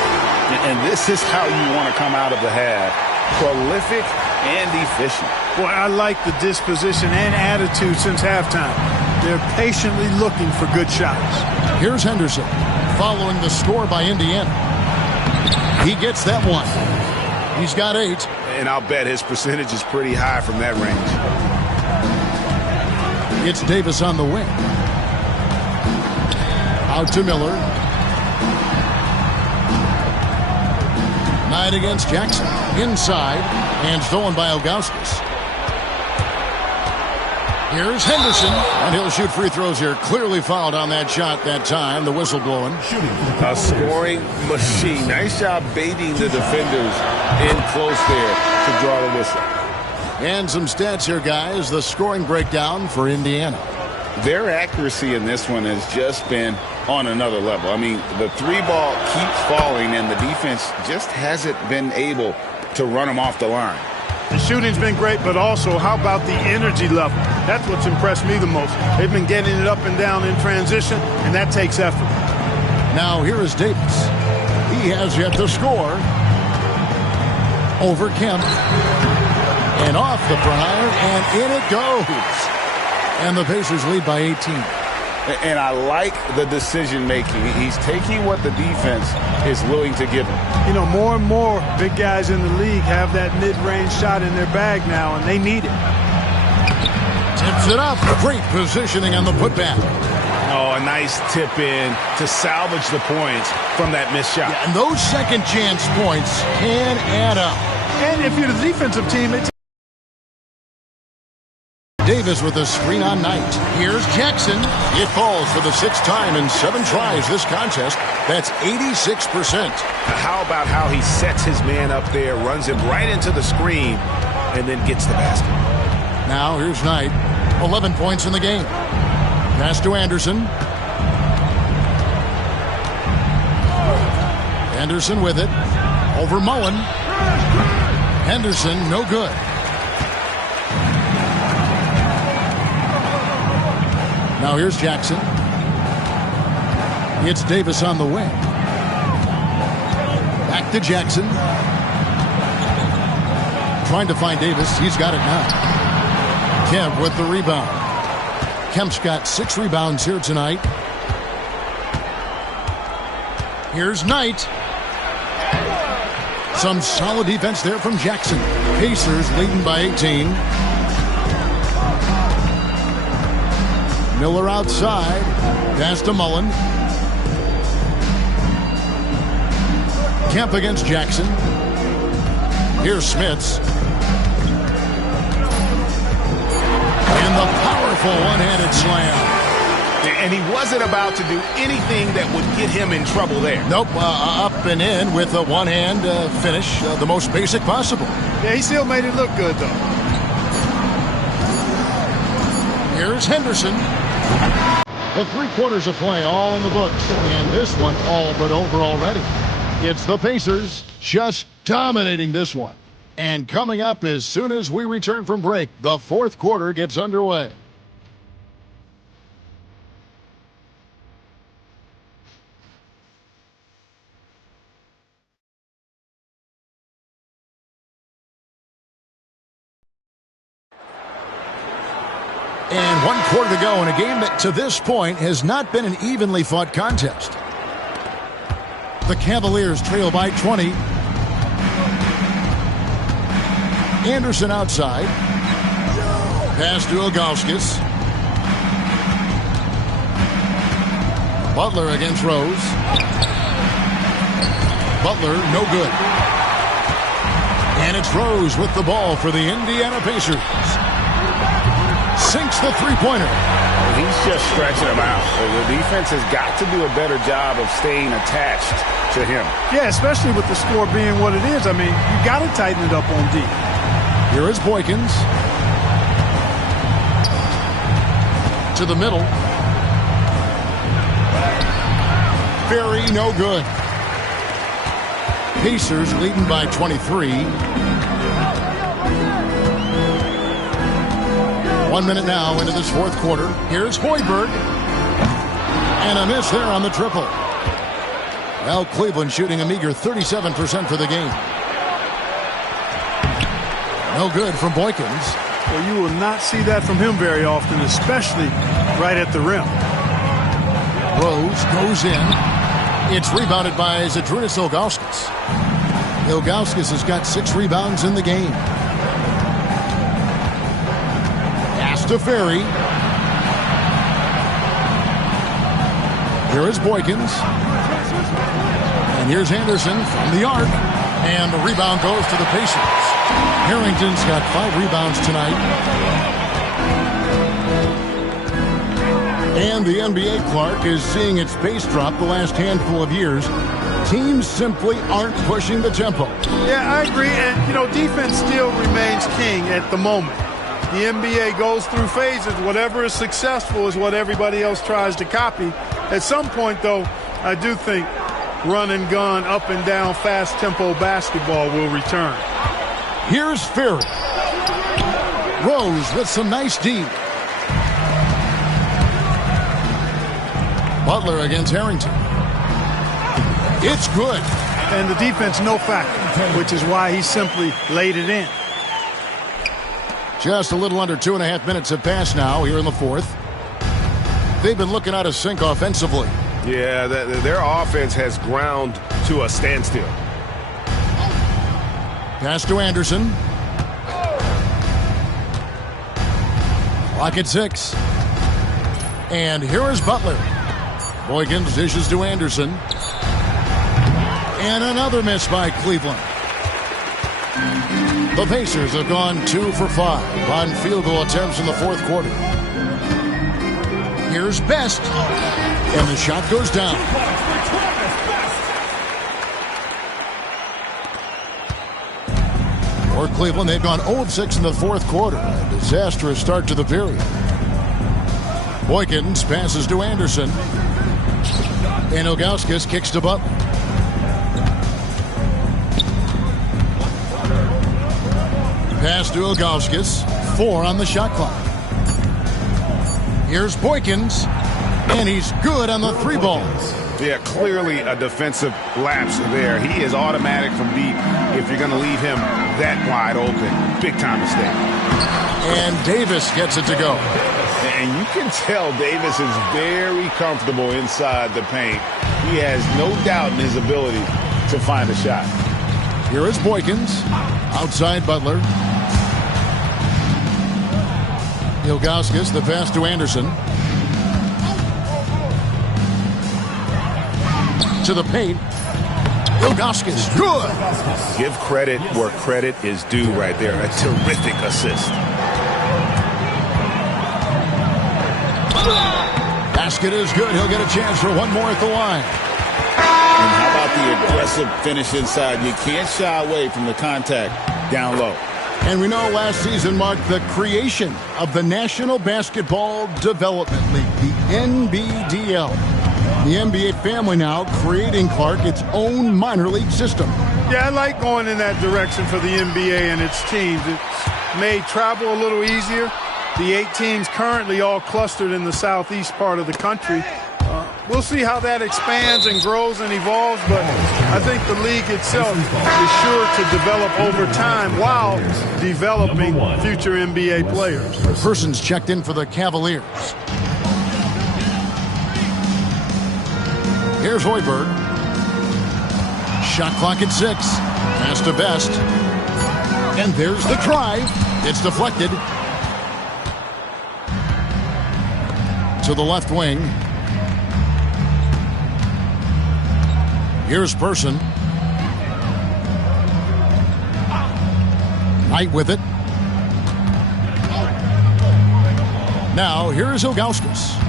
And this is how you want to come out of the half. Prolific and efficient. Boy, I like the disposition and attitude since halftime. They're patiently looking for good shots. Here's Henderson following the score by Indiana. He gets that one. He's got 8. And I'll bet his percentage is pretty high from that range. It's Davis on the wing. Out to Miller. Knight against Jackson. Inside. And stolen by Ilgauskas. Here's Henderson. And he'll shoot free throws here. Clearly fouled on that shot that time. The whistle blowing. A scoring machine. Nice job baiting the defenders in close there to draw the whistle. And some stats here, guys. The scoring breakdown for Indiana. Their accuracy in this one has just been on another level. I mean, the 3-ball keeps falling, and the defense just hasn't been able to run them off the line. The shooting's been great, but also how about the energy level? That's what's impressed me the most. They've been getting it up and down in transition, and that takes effort. Now here is Davis. He has yet to score. Over Kemp. And off the front iron, and in it goes. And the Pacers lead by 18. And I like the decision-making. He's taking what the defense is willing to give him. You know, more and more big guys in the league have that mid-range shot in their bag now, and they need it. Tips it up. Great positioning on the putback. Oh, a nice tip in to salvage the points from that missed shot. Yeah, and those second chance points can add up. And if you're the defensive team, it's Davis with a screen on Knight. Here's Jackson. It falls for the 6th time in 7 tries this contest. That's 86%. How about how he sets his man up there, runs him right into the screen, and then gets the basket? Now here's Knight. 11 points in the game. Pass to Anderson. Anderson with it. Over Mullen. Henderson, no good. Now here's Jackson. It's Davis on the wing. Back to Jackson. Trying to find Davis. He's got it now. Kemp with the rebound. Kemp's got 6 rebounds here tonight. Here's Knight. Some solid defense there from Jackson. Pacers leading by 18. Miller outside. Pass to Mullen. Kemp against Jackson. Here's Smits. And the powerful one-handed slam. And he wasn't about to do anything that would get him in trouble there. Nope, up and in with a one-hand finish, the most basic possible. Yeah, he still made it look good, though. Here's Henderson. The 3 quarters of play all in the books, and this one all but over already. It's the Pacers just dominating this one. And coming up as soon as we return from break, the 4th quarter gets underway. And 1 quarter to go in a game that to this point has not been an evenly fought contest. The Cavaliers trail by 20. Anderson outside. Pass to Ilgauskas. Butler against Rose. Butler, no good. And it's Rose with the ball for the Indiana Pacers. Sinks the three-pointer. He's just stretching him out. The defense has got to do a better job of staying attached to him. Yeah, especially with the score being what it is. I mean, you got to tighten it up on D. Here is Boykins. To the middle. Ferry, no good. Pacers leading by 23. 1 minute now into this 4th quarter. Here's Hoiberg. And a miss there on the triple. Well, Cleveland shooting a meager 37% for the game. No good from Boykins. Well, you will not see that from him very often, especially right at the rim. Rose goes in. It's rebounded by Zydrunas Ilgauskas. Ilgauskas has got 6 rebounds in the game. Pass to Ferry. Here is Boykins. And here's Anderson from the arc. And the rebound goes to the Pacers. Harrington's got 5 rebounds tonight. And the NBA, Clark, is seeing its pace drop the last handful of years. Teams simply aren't pushing the tempo. Yeah, I agree. And, you know, defense still remains king at the moment. The NBA goes through phases. Whatever is successful is what everybody else tries to copy. At some point, though, I do think run and gun, up and down, fast tempo basketball will return. Here's Ferry. Rose with some nice D. Butler against Harrington. It's good. And the defense no factor, which is why he simply laid it in. Just a little under 2.5 minutes have passed now here in the 4th. They've been looking out of sync offensively. Yeah, their offense has ground to a standstill. Pass to Anderson. Clock at 6. And here is Butler. Boykins dishes to Anderson. And another miss by Cleveland. The Pacers have gone 2 for 5 on field goal attempts in the fourth quarter. Here's Best, and the shot goes down. For Cleveland, they've gone 0 of 6 in the fourth quarter. A disastrous start to the period. Boykins passes to Anderson. And Ilgauskas kicks to Butler. Pass to Ilgauskas. 4 on the shot clock. Here's Boykins. And he's good on the 3 ball. Yeah, clearly a defensive lapse there. He is automatic from deep if you're going to leave him that wide open. Big time mistake. And Davis gets it to go. And you can tell Davis is very comfortable inside the paint. He has no doubt in his ability to find a shot. Here is Boykins. Outside Butler. Ilgauskas, the pass to Anderson. To the paint. Ilgauskas, good. Give credit where credit is due right there. A terrific assist. Basket is good. He'll get a chance for one more at the line. And how about the aggressive finish inside? You can't shy away from the contact down low. And we know last season marked the creation of the National Basketball Development League, the NBDL. The NBA family now creating, Clark, its own minor league system. Yeah, I like going in that direction for the NBA and its teams. It's made travel a little easier. The 8 teams currently all clustered in the southeast part of the country. We'll see how that expands and grows and evolves, but I think the league itself is sure to develop over time while developing future NBA players. Persons checked in for the Cavaliers. Here's Hoiberg. Shot clock at 6. Pass to Best. And there's the drive. It's deflected. To the left wing. Here's Person. Knight with it. Now, here's Ilgauskas.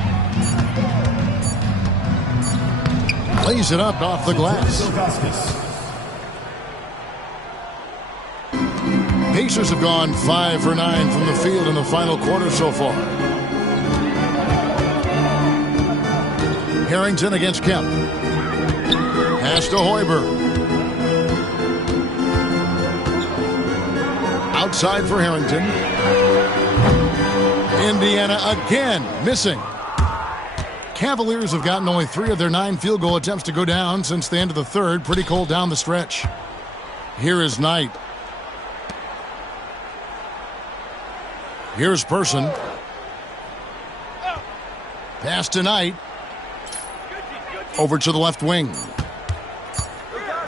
Lays it up off the glass. Pacers have gone 5 for 9 from the field in the final quarter so far. Harrington against Kemp. Pass to Hoiberg. Outside for Harrington. Indiana again missing. Cavaliers have gotten only 3 of their 9 field goal attempts to go down since the end of the third. Pretty cold down the stretch. Here is Knight. Here's Person. Pass to Knight. Over to the left wing.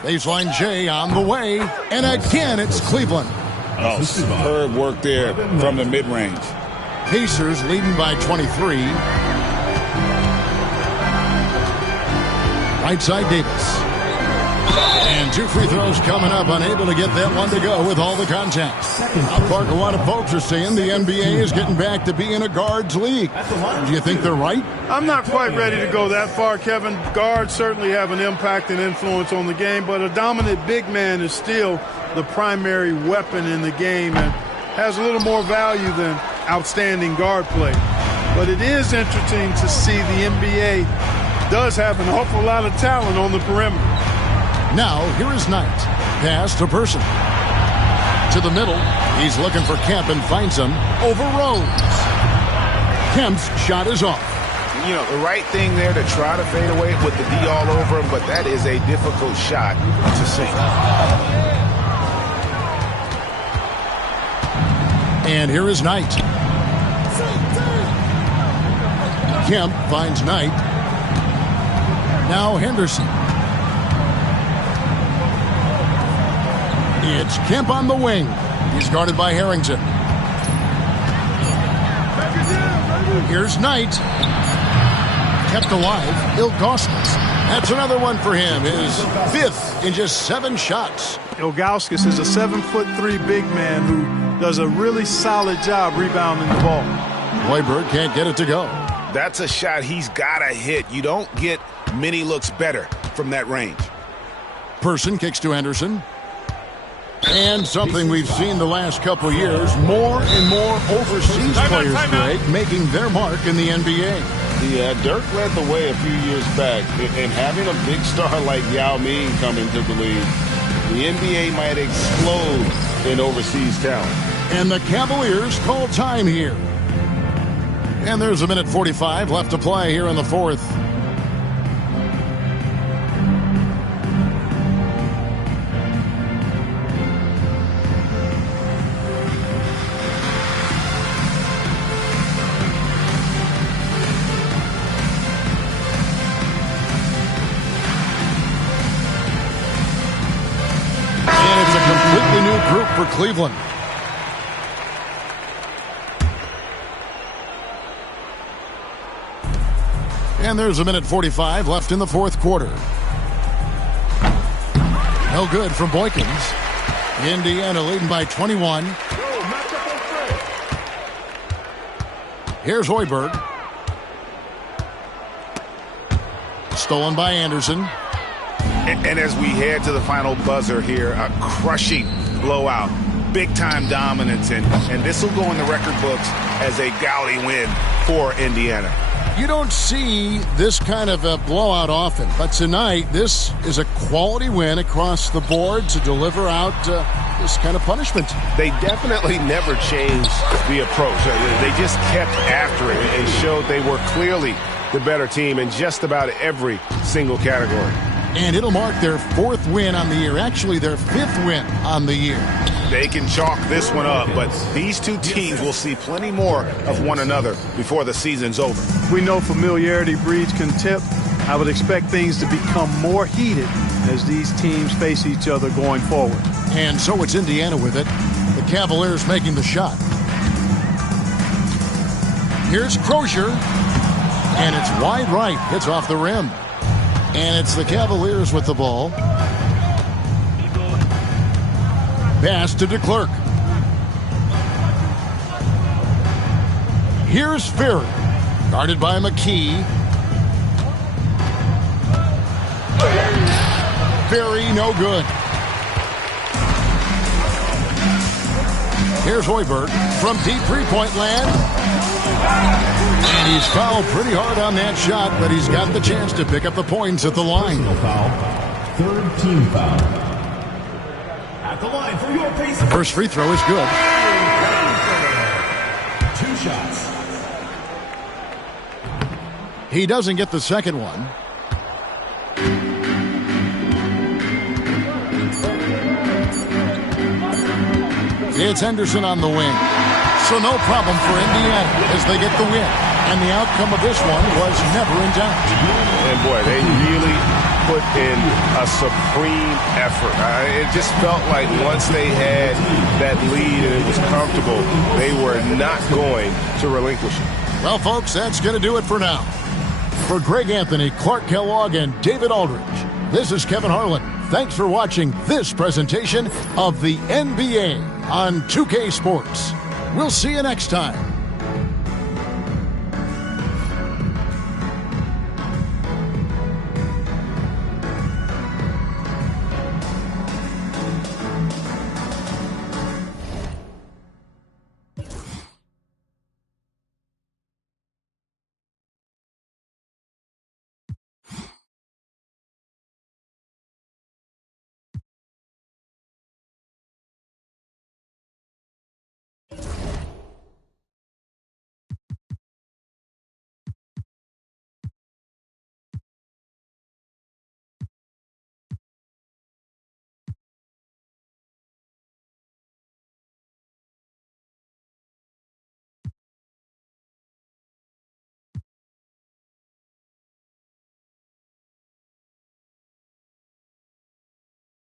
Baseline J on the way. And again, it's Cleveland. Oh, superb work there from the mid-range. Pacers leading by 23. Right side Davis. And 2 free throws coming up. Unable to get that one to go with all the contact. Clark, a lot of folks are saying the NBA is getting back to being a guards league. Do you think they're right? I'm not quite ready to go that far, Kevin. Guards certainly have an impact and influence on the game, but a dominant big man is still the primary weapon in the game and has a little more value than outstanding guard play. But it is interesting to see the NBA does have an awful lot of talent on the perimeter. Now, here is Knight. Pass to Person. To the middle. He's looking for Kemp and finds him. Over Rose. Kemp's shot is off. You know, the right thing there to try to fade away with the D all over him, but that is a difficult shot to sink. And here is Knight. Kemp finds Knight. Now Henderson. It's Kemp on the wing. He's guarded by Harrington. Here's Knight. Kept alive. Ilgauskas. That's another one for him, his 5th in just 7 shots. Ilgauskas is a 7'3" big man who does a really solid job rebounding the ball. Hoiberg can't get it to go. That's a shot he's got to hit. You don't get many looks better from that range. Person kicks to Anderson. And something we've seen the last couple years, more and more overseas players, Greg, making their mark in the NBA. Yeah, Dirk led the way a few years back, and having a big star like Yao Ming come into the league, the NBA might explode in overseas talent. And the Cavaliers call time here. And there's 1:45 left to play here in the 4th. Completely new group for Cleveland. And there's 1:45 left in the 4th quarter. No good from Boykins. Indiana leading by 21. Here's Hoiberg. Stolen by Anderson. And as we head to the final buzzer here, a crushing blowout, big-time dominance, and this will go in the record books as a gaudy win for Indiana. You don't see this kind of a blowout often, but tonight this is a quality win across the board to deliver out this kind of punishment. They definitely never changed the approach. They just kept after it and showed they were clearly the better team in just about every single category. And it'll mark their 4th win on the year, actually their 5th win on the year. They can chalk this one up, but these two teams will see plenty more of one another before the season's over. We know familiarity breeds contempt. I would expect things to become more heated as these teams face each other going forward. And so it's Indiana with it. The Cavaliers making the shot. Here's Crozier. And it's wide right. Hits off the rim. And it's the Cavaliers with the ball. Pass to DeClercq. Here's Ferry. Guarded by McKee. Ferry, no good. Here's Hoiberg from deep three-point land. And he's fouled pretty hard on that shot, but he's got the chance to pick up the points at the line. Foul. 3rd team foul. At the line for your base. First free throw is good. 2 shots. He doesn't get the second one. It's Henderson on the wing. So no problem for Indiana as they get the win. And the outcome of this one was never in doubt. And boy, they really put in a supreme effort. It just felt like once they had that lead and it was comfortable, they were not going to relinquish it. Well, folks, that's going to do it for now. For Greg Anthony, Clark Kellogg, and David Aldridge, this is Kevin Harlan. Thanks for watching this presentation of the NBA on 2K Sports. We'll see you next time.